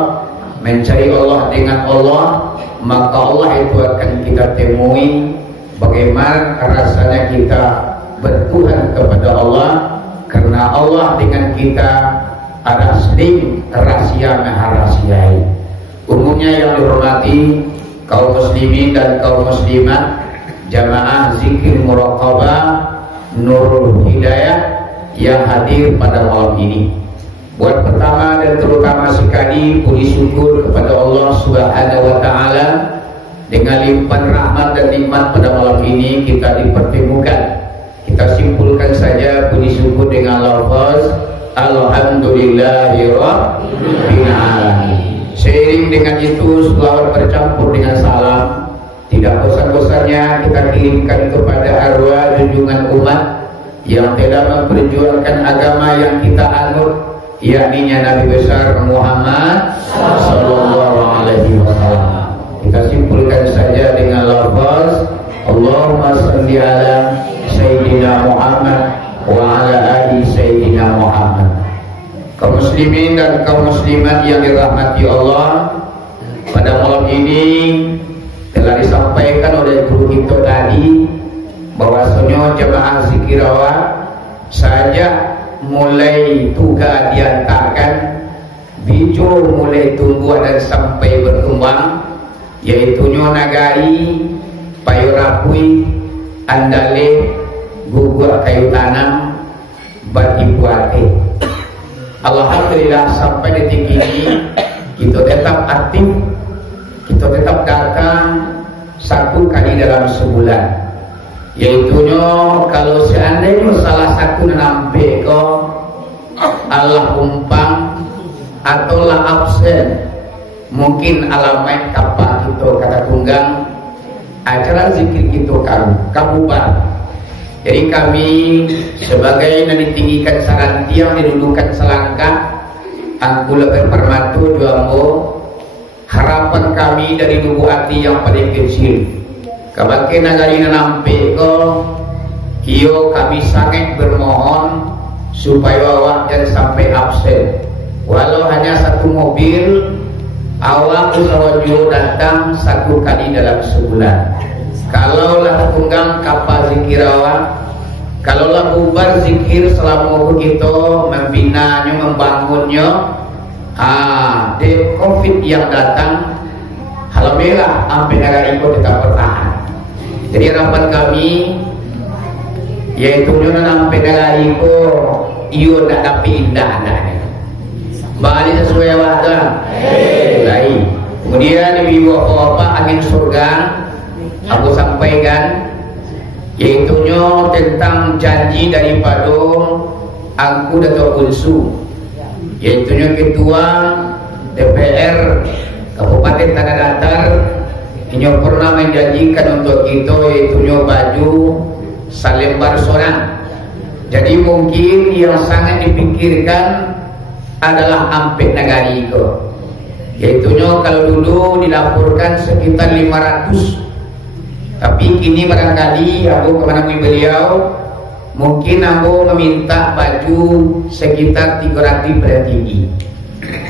mencari Allah dengan Allah, maka Allah itu akan kita temui bagaimana rasanya kita bertuhan kepada Allah, karena Allah dengan kita ada seling rahasia maha rahasiai. Umumnya yang dihormati kaum muslimin dan kaum muslimat, jamaah zikir muraqabah Nurul Hidayah yang hadir pada malam ini. Buat pertama dan terutama sekali puji syukur kepada Allah Subhanahu wa taala dengan limpahan rahmat dan nikmat pada malam ini kita dipertemukan. Kita simpulkan saja puji syukur dengan lafaz alhamdulillahirabbil alamin. Seiring dengan itu selawat bercampur dengan salam, tidak bosan-bosannya kita kirimkan kepada arwah junjungan umat yang telah memperjuangkan agama yang kita anut, yakni Nabi besar Muhammad sallallahu alaihi wasallam. Kita simpulkan saja dengan lafaz Allahumma shalli ala Sayyidina Muhammad wa ala ali Sayyidina Muhammad. Kaum muslimin dan kaum muslimat yang dirahmati Allah, pada malam ini telah disampaikan oleh guru kita tadi bahwasanya jemaah Zikirawat saja mulai tugas diantarkan bijo mulai tumbuh dan sampai berkembang, yaitu Nagari, Payurapui, Andale, Gugur Kayu Tanam, Batipuate. Alhamdulillah sampai detik ini kita tetap aktif, kita tetap datang 1 kali dalam sebulan. Yaitunya kalau seandainya salah satu nampak kau Allah umpang atau lah absen, mungkin alamat kapal kita kata tunggang acara zikir kita kabubar. Jadi kami sebagai yang ditinggikan sarantiang didudukan selangkah aku lebih permatu juambo, harapan kami dari lubuk hati yang paling kecil kabakin nagari nampak ko kio kami sangat bermohon supaya awak jangan sampai absen, walau hanya 1 mobil awak usahajo datang 1 kali dalam sebulan. Kalau lah tunggang kapal Zikirawat, kalau lah bubar zikir selama kita membinanya, membangunnya, de COVID yang datang alhamdulillah sampai negara itu tetap bertahan. Jadi harapan kami yaitu sampai negara itu iyo tak dapat indah balik sesuai wadah. Baik. Kemudian ibu bapak angin surga aku sampaikan yaitunya tentang janji daripada aku Dato' Unsu, yaitunya ketua DPR Kabupaten Tanah Datar ini pernah menjanjikan untuk kita yaitunya baju salembar seorang. Jadi mungkin yang sangat dipikirkan adalah ampek nagari itu, yaitunya kalau dulu dilaporkan sekitar 500, tapi kini barangkali aku kemenemui beliau mungkin aku meminta baju sekitar 300 bertinggi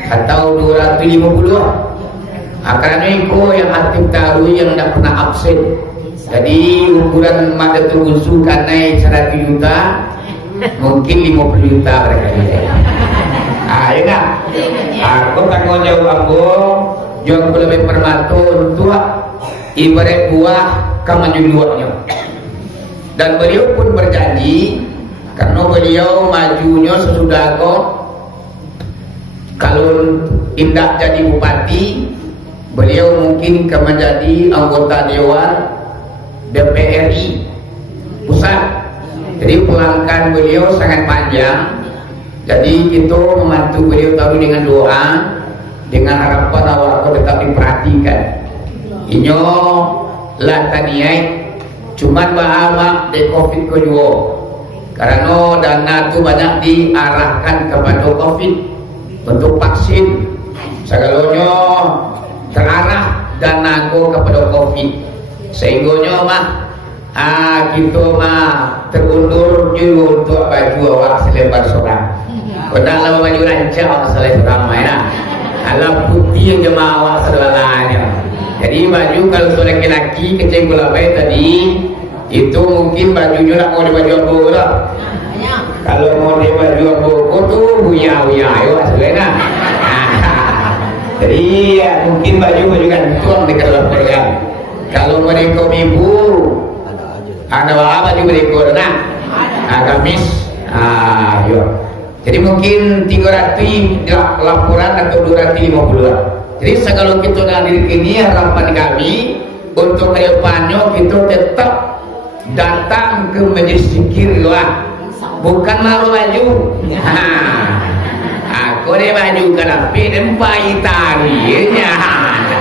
atau 250. Karena itu yang aktif taruh yang tidak pernah absen. Jadi ukuran mata tubuh karena 100 juta mungkin 50 juta barangkali. Ya enggak? Aku tanggung jawab aku yang lebih permatu tua ibarat buah kamanjuduaknya. Dan beliau pun berjanji karena beliau majunya sesudah kok kalau indah jadi bupati, beliau mungkin akan menjadi anggota dewan DPRI pusat. Jadi pelanggan beliau sangat panjang. Jadi kita membantu beliau tahu dengan doa, dengan harapan awak tetap diperhatikan. Inyo lah taniai cuman bahama de COVID kedua karena dana itu banyak diarahkan kepada COVID untuk vaksin, segalanya terarah dana ko kepada COVID sehingga mah kita mah terundur juga untuk baju awak selebar seorang. Padahal baju rancang selebar seorang mana ala putih jemaah awak selalanya. Jadi baju kalau sudah laki-laki kecil gulabai tadi itu mungkin bajunya nak mau di baju abu lah. Kalau mau di baju abu tuh buya-buya yo sebenarnya. Jadi ya, mungkin baju gantung di dalam program. Kalau mereka ibu ada baju mereka gamis. Yo. Jadi mungkin 300 laporan atau 250. Jadi segala kita hadir ini harapan kami untuk kedepannya kita tetap datang ke majelis zikir lah, bukan malu baju. Aku deh baju kerapi dan bayi tarinya.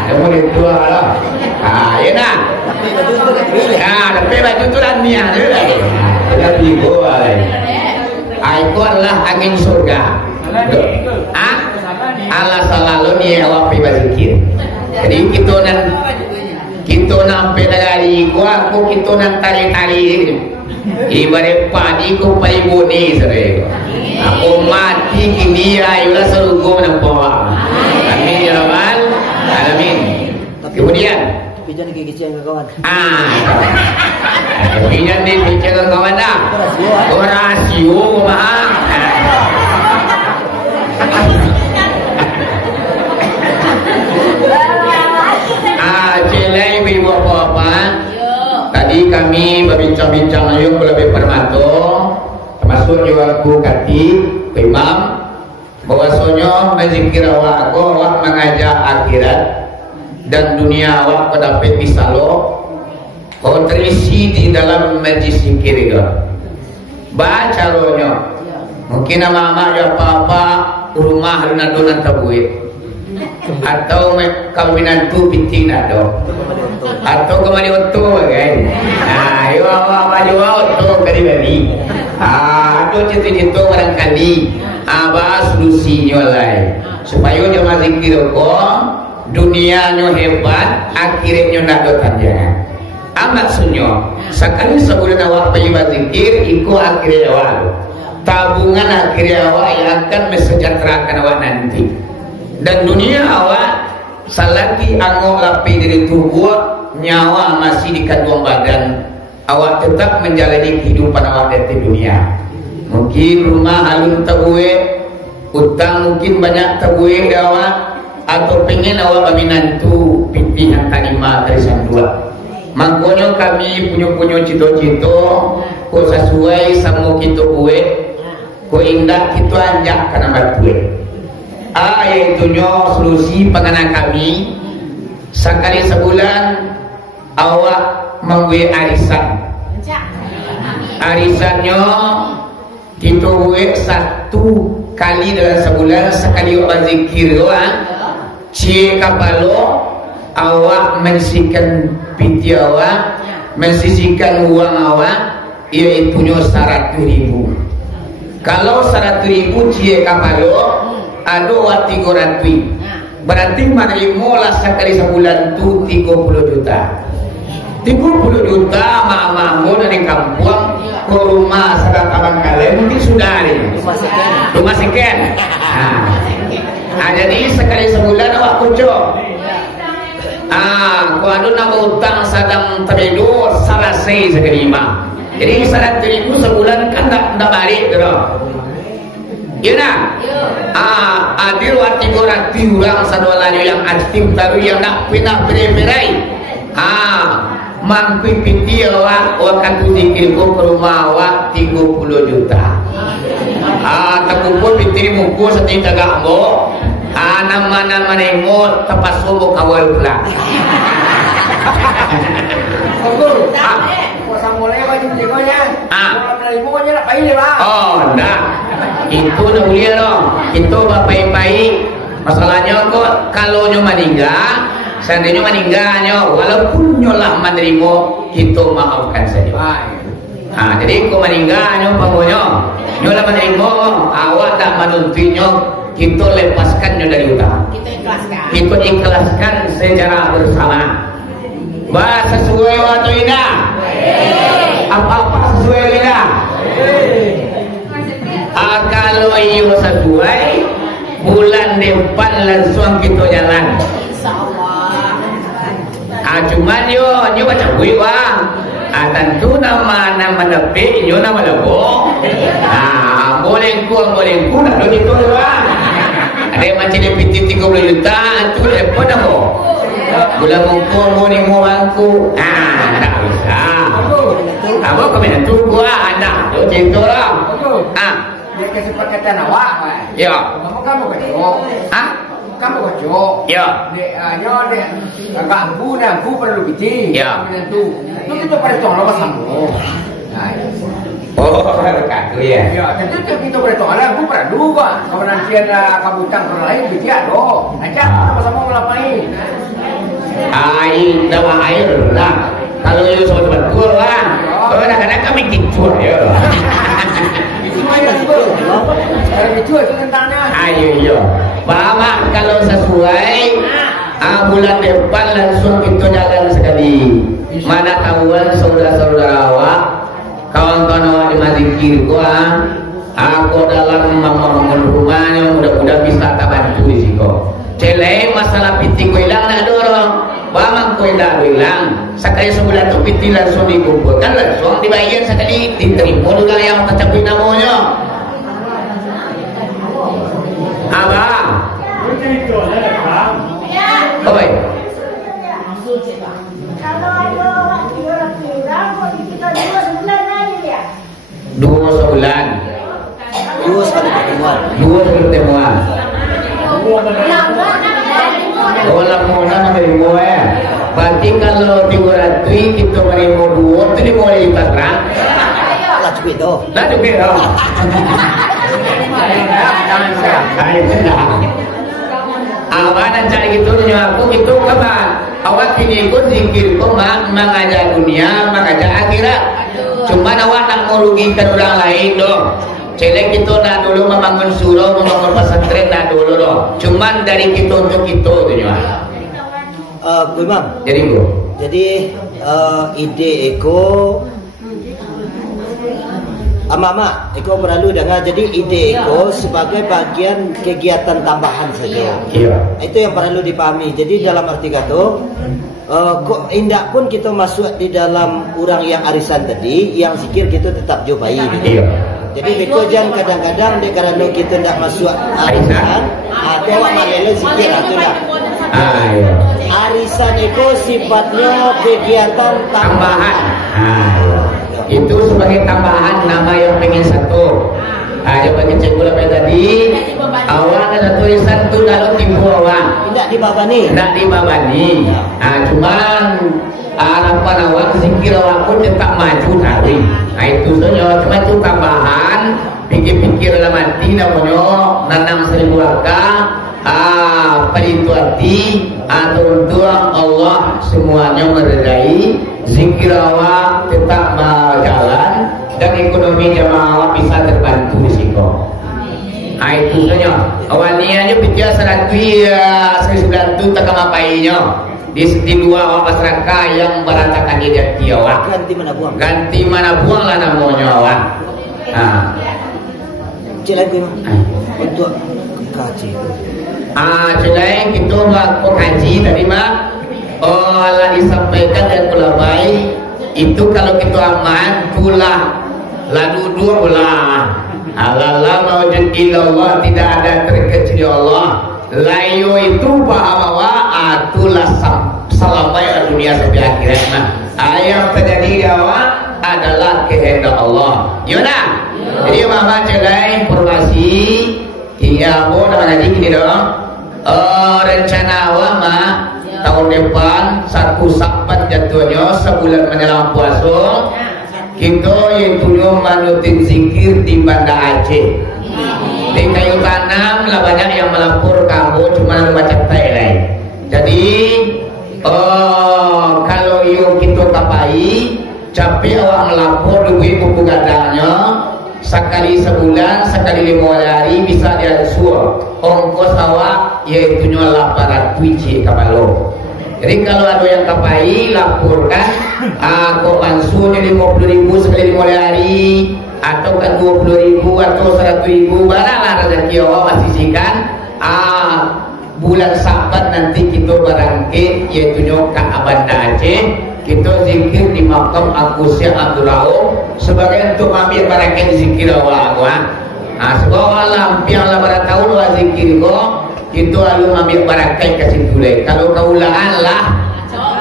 Kamu itu lah. Ya nak. Tapi baju tu dah niat je lah. Tapi gua. Aku adalah angin surga. Ala selalu nih awak berzikir. Jadi kita nampe negari gua aku kita nan tali-tali ibarat padi ku pai boni sere. Aku mati kini ayulah serugo nang bawah. Amin ya rabbal alamin. Kemudian tapi jangan kekecian ke kawan. Tapi jangan dikecil ke kawan dah. Rasio mah. Celai ibu bapak. Tadi kami berbincang-bincang ayuk lebih permato, termasuk juga aku kati imam, bahwasanya menzikir awak mengajak akhirat dan dunia awak kedapat misalo kau terisi di dalam majlis zikir itu. Baca rohnya. Mungkin nama ya apa-apa rumah lunan tabuit atau kawinan tu binti nado atau kemari oto kan. Nah, yo baju oto kali beli. Aduh citu-citu barangkali apa solusinya lain supaya dia masih kira dunianya hebat akhirnya nado tanjangan. Amat sunyo sekali sebulan awak pergi berzikir iku akhirnya awak tabungan akhirnya awak yang akan mesejahterakan awak nanti. Dan dunia awak selagi angok lapi dari tubuh nyawa masih di kandungan badan awak tetap menjalani kehidupan awak di dunia. Mungkin rumah alun tabuwe, utang mungkin banyak tabuwe awak, atau pengen awak menantu pimpinan tanima tarisan dua. Makanya kami punya cito-cito ko sesuai sama kita buat, ko indah kita anjak karena batuwe. Yaitunya solusi pengenang kami sekali sebulan awak membuat arisan. Arisannya kita buat 1 kali dalam sebulan sekali awak zikir doang. Cie kapalo awak mensisikan piti awak, mensisikan uang awak, yaitunya 100.000. Kalau 100.000 cie kapalo ado wati goratui berarti menerima sekali sebulan tu 30 juta 30 juta mamamu dari kampung ke rumah sedang abang kalian mungkin sudah ada rumah sekian. Jadi sekali sebulan awak kucuk kau ada nama utang sedang terhidup selesai sekali 5 jadi 100.000 sebulan kan tak balik tu. Ya nak? Adil wati gorati orang sadualanyo yang aktif tapi yang nak pindah berai-berai. Mangkui piti awak akan zikir ke rumah awak 30 juta. Takupun piti muku setinta gambo. Nama-nama nemo tepas sobo kawal pula. Guru, puasa mulai wajib jenggonya. Ibu kan nak bayi lah. Dah. Itu dah mulia dong. Itu baik-baik. Masalahnya kok kalau nyo meninggal, seandainya meninggalnya, walaupun nyolah menerima, kita maafkan saja. Jadi kok meninggalnya, pokoknya nyolah menerima, awak tak menuntinya, kita lepaskannya dari utang. Kita ikhlaskan secara bersama. Sesuai waktu indah. Apa-apa sesuai indah. Kalau iyo sesuai bulan depan langsung kita jalan. Cuman yo baca buku tentu nama nepi yo nama lebo. Boleh ku nak do itu doang. Ada macam ni piti 30 juta tu lepas dah mo. Bulan muka mo aku. Tak bisa. Apa kau menentu gua anda do itu lah. Dia kesepakatan awak. Ya. Kamu kacau. Kamu kacau. Ya. Dia ganggu perlu bikin. Ya. Itu kita pada tolong sama. Katu ya. Ya, tentu kita pada tolong aku perlu kan. Kalau nanti ada kabutang orang lain bikin do. Ajak sama-sama melapai. Dawa air lah. Kalau you sama teman gua lah. Kadang-kadang kami kicur ya. Ayo yo, Mama kalau sesuai bulan depan langsung kita jalan sekali. Mana tahuan saudara-saudara awak, kawan-kawan awak di mazikir gua, aku dalam membangun rumahnya mudah-mudahan bisa tak bantu di situ. Celai masalah piting kau hilang nak dorong, bamang kau hilang. Sekali sebulan tu piting langsung dikumpulkan, langsung dibayar sekali diterima dulu yang tercapai namanya. Abang. Oi. Kalau ada orang hilang, kok kita 2 bulan aja ya? 2 sebulan. 2 sekali pertemuan. 2 sekali pertemuan. Oh, lamunan sampai 5 ya. Berarti kalau 300 kita menerima 2 itu dimulai juta terang. Lah cukup itu. Lah cukup itu. Awak nak cari gitu aku itu kapan? Awak kini ikut zikir kok mengajak dunia, mengajak akhirat. Cuma awak nak merugikan orang lain dong. Celek kita nak dulu membangun surau, membangun pesantren nak dulu dong. Cuma dari kita untuk kita tu je. Imam. Jadi ide eko Mama, Eko perlu dengar. Jadi ide Eko sebagai bagian kegiatan tambahan saja. Iya. Itu yang perlu dipahami. Jadi dalam arti kata, kok indak pun kita masuk di dalam orang yang arisan tadi, yang zikir kita tetap jobai. Iya. Jadi Eko jangan kadang-kadang dek kerana kita tidak masuk arisan, atau awak malele zikir atau tidak. Iya. Arisan Eko sifatnya kegiatan tambahan. Itu sebagai tambahan nama yang pengen satu. Coba cek pula tadi. Awak ada tulisan tu dalam tipu awak. Tidak dibabani. Tidak dibabani. Cuman harapan awak zikir awak pun tetap maju tadi. Itu saja. Cuma itu tambahan. Pikir-pikir dalam hati namanya nanam 1000 akal. Peritu hati atau untuk Allah semuanya meredai. Zikir awak tetap berjalan dan ekonomi jamaah bisa terbantu di situ. Itu saja. Awalnya bicara seratui sesudah itu tak mapainya di luar awak masyarakat yang berantakan di awak. Ganti mana buang? Ganti mana buang lah namanya awak. Cik lagi untuk kaji. Selain kita buat kaji tadi mak. Allah disampaikan dan ulama itu kalau kita aman tulah lalu 2 belah Allah mawujud illallah, tidak ada terkecuali Allah. Layu itu bahwa itulah sampai dunia sampai akhirat mah. Yang terjadi awak adalah kehendak Allah. Yona. Jadi mama celai informasi iya mau nak ngaji gini dong. Rencana awak mah tahun depan 1 Saban jatuhnya sebulan menjelang puasa kita itu manutin zikir di Banda Aceh di kayu tanam lah banyak yang melapor kamu cuma baca lain. Jadi kalau yuk kita kapai capek awak melapor duit buku gadanya sekali sebulan sekali 5 hari bisa diasuh ongkos awak yaitu 800 wiji kapalo. Jadi kalau ada yang kapai laporkan kok mansuhnya 50.000 sekali 5 hari atau kan 20.000 atau 100.000 baranglah rezeki awak masih sikan bulan Sabat nanti kita berangkat yaitu ke Banda Aceh kita zikir di makam Agusya Abdul Rauf sebagai untuk ambil berangkat zikir awak sebab lampiang lah pada tahun wa zikir kok itu lalu ambil barakai kasih tulai. Kalau kaulaan lah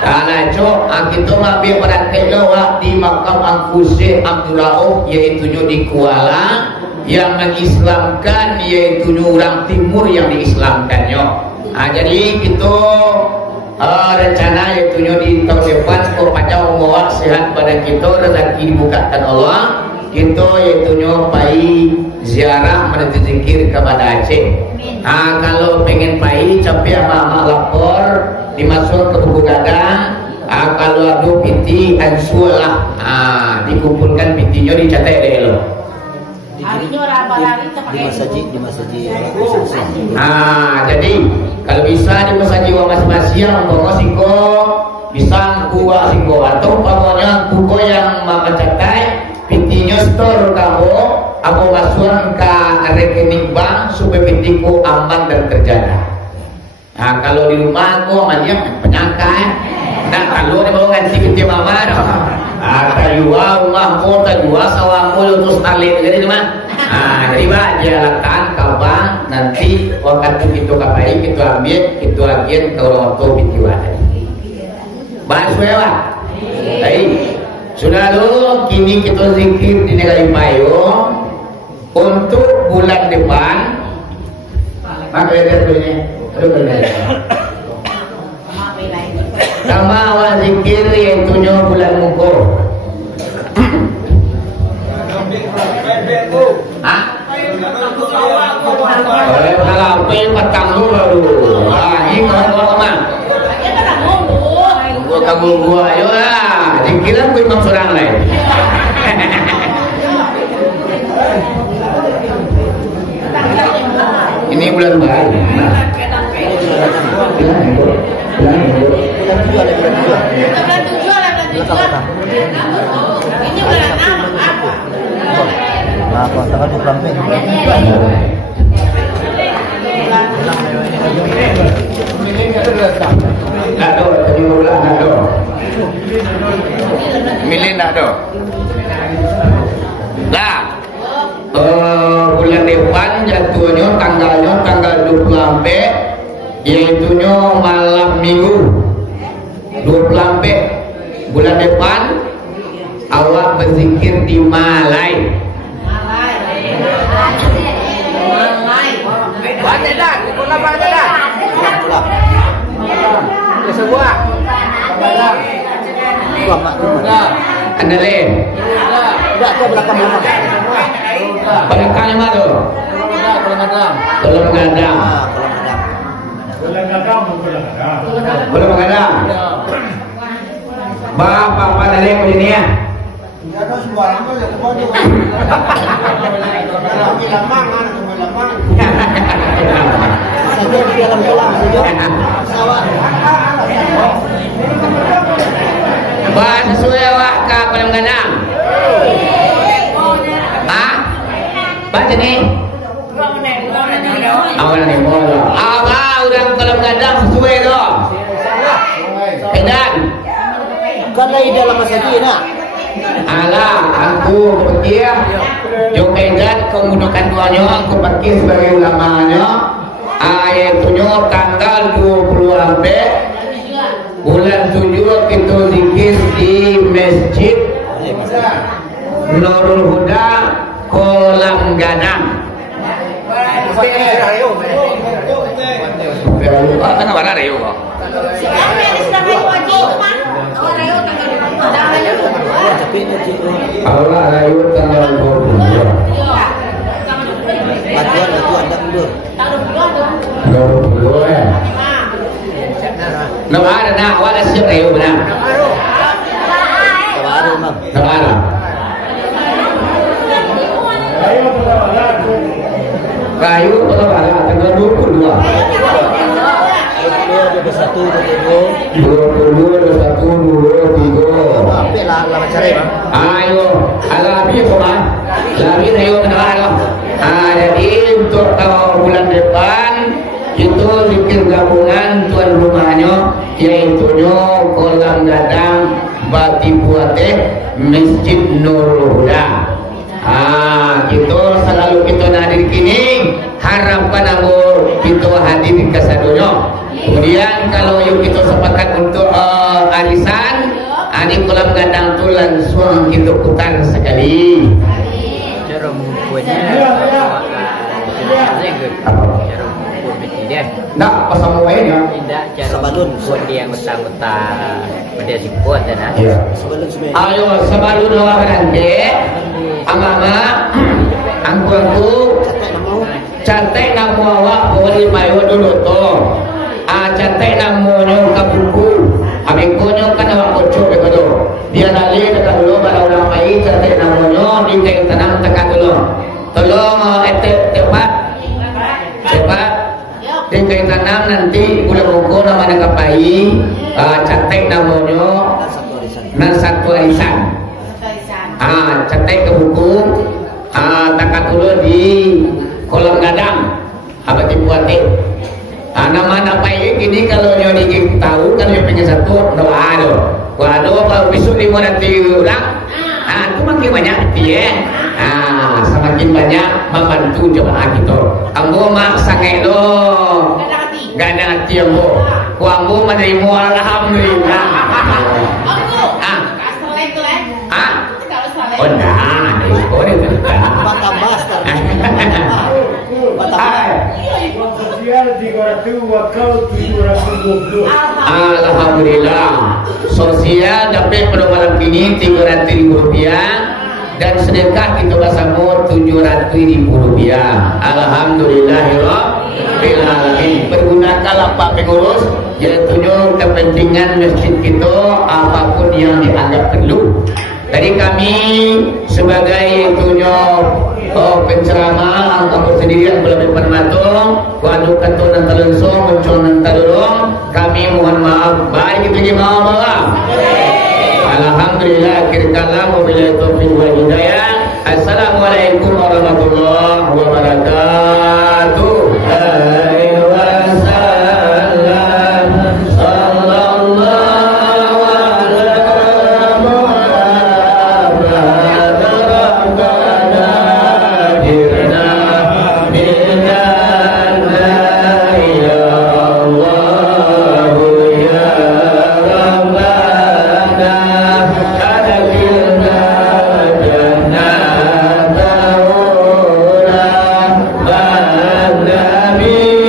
kalau kita ambil barakai lawak di makam Agusya Abdul Rauf yaitu di Kuala yang mengislamkan yaitu orang timur yang diislamkannya. Jadi kita rencana yaitu di tahun depan kalau panjang umur sehat pada kita rezeki dibukakan Allah kita yaitu pai ziarah menuju zikir kepada Aceh. Kalau pengen pai capek ama lapor dimasuk ke buku gadang. Kalau ada piti ansul lah dikumpulkan pitinya dicatat deh lo. Harinya orang balari di masjid jadi kalau bisa di masjid masing-masing bawa singko bisa kuah singko atau pokoknya kuko yang mencatai pintinya store kamu aku masukkan ke rekening bank supaya pintiku aman dan terjaga. Nah kalau di rumah aku amannya penyangka nah kalau dia mau ngasih pinti mama tajua rumahku tajua sawahku terus talin jadi mah jadi bah jalankan ke bank nanti waktu itu kapai kita ambil itu agen ke orang tua pinti wadah bahas wewah sudah dulu kini kita zikir di negara Payung untuk bulan depan maka lihat dulunya sama awal zikir yang tunyo bulan muko kalau apa yang petang dulu ini kalau mana kamu gua ayo lah dikira gue imam surang lain ini bulan baru ini bulan 6 apa? Apa tanggal 24 milih nak do lah bulan depan jatuhnya tanggal 24 yaitunya malam minggu 24 bulan depan awak berzikir di Malai Banyak dah, sekolah banyak dah. Ke sebuah. Anda lain Tidak, ke belakang. belakangnya mana tu? Belum gadang. Belum gadang. Bapak pada lain macam ni ya. Saja di dalam kolam saja. Sawah. Bah sesuai awak ke kolam gadang. Baca ni. Awak ni bola. Abah udah kolam gadang sesuai tu. Edan. Kalau di dalam masjid nak. Alah, aku pergi ya. Jom edan kau menggunakan duanya, aku pergi sebagai ulamanya. Ayaitunya tanggal 20 bulan 7 kita zikir di Masjid Nurul Huda Kolam Gadang. Tengah mana Rayu kok? Allah Rayu tanggal 22. Batuan tak mundur. 22 ya. Nama ada nak awak dah siap Rayu benar. Baru mam. Nama ada. Rayu pada tanggal 22. 22, 21, 23. Apa lah cari bang? Ayo, alami semua. Alami ayo kenal. Jadi untuk bulan depan itu zikir gabungan tuan rumahnya yaitu Kolam Gadang Bati Buate Masjid Nurul Huda. Kita selalu kita hadir kini harapkan aku kita hadir ke sadunya. Kemudian kalau yuk kita sepakat untuk arisan di Kolam Gadang tu langsung kita putar sekali. Cara membuatnya Nak pasal muainya. tidak cara membuat yang betul-betul pada siput dan Sebelum semua. Ayo sebelum awak nanti amama angku cantik nama awak boleh mayu dulu tu. Cantik namanya ke buku. Abangnya kan awak kocok begitu. Dia lali dekat dulu pada orang lain cantik namanya di kain tanam tekan dulu. di tanam nanti udah buku nama kapai catek namanya nan satu arisan. Catek ke buku takat dulu di kolam gadang apa dibuatin. Nama apa ini kalau nyonya tahu kan yang pengen satu doa do. Waduh kalau besok di mana nanti ulang, itu makin banyak ya. Semakin banyak membantu jemaah gitu. Ambo mak sangai do, gak ada hati ambo. Ambo menerima alhamdulillah. Oh nah, oh itu. Alhamdulillah. Sosial dapat pada malam ini 300.000 rupiah dan sedekah itu basamu 700.000 rupiah. Alhamdulillahirabbil alamin. Pergunakanlah Pak Pengurus yang tunjuk kepentingan masjid kita apapun yang dianggap perlu. Tadi kami sebagai tunjuk penceramah kamu sendiri yang belum bermatung wadu katun dan talensong muncul dan talurong kami mohon maaf baik itu gimana alhamdulillah akhir kalam wabillahi taufiq wal hidayah. Assalamualaikum warahmatullahi wabarakatuh. Nabi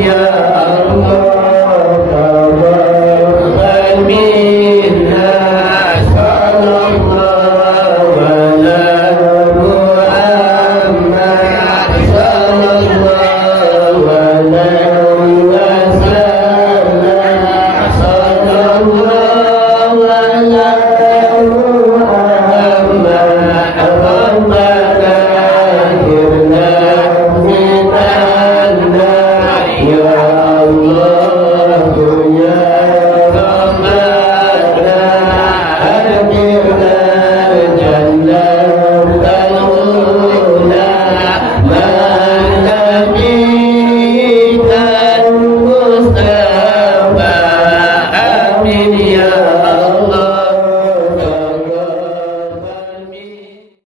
Ya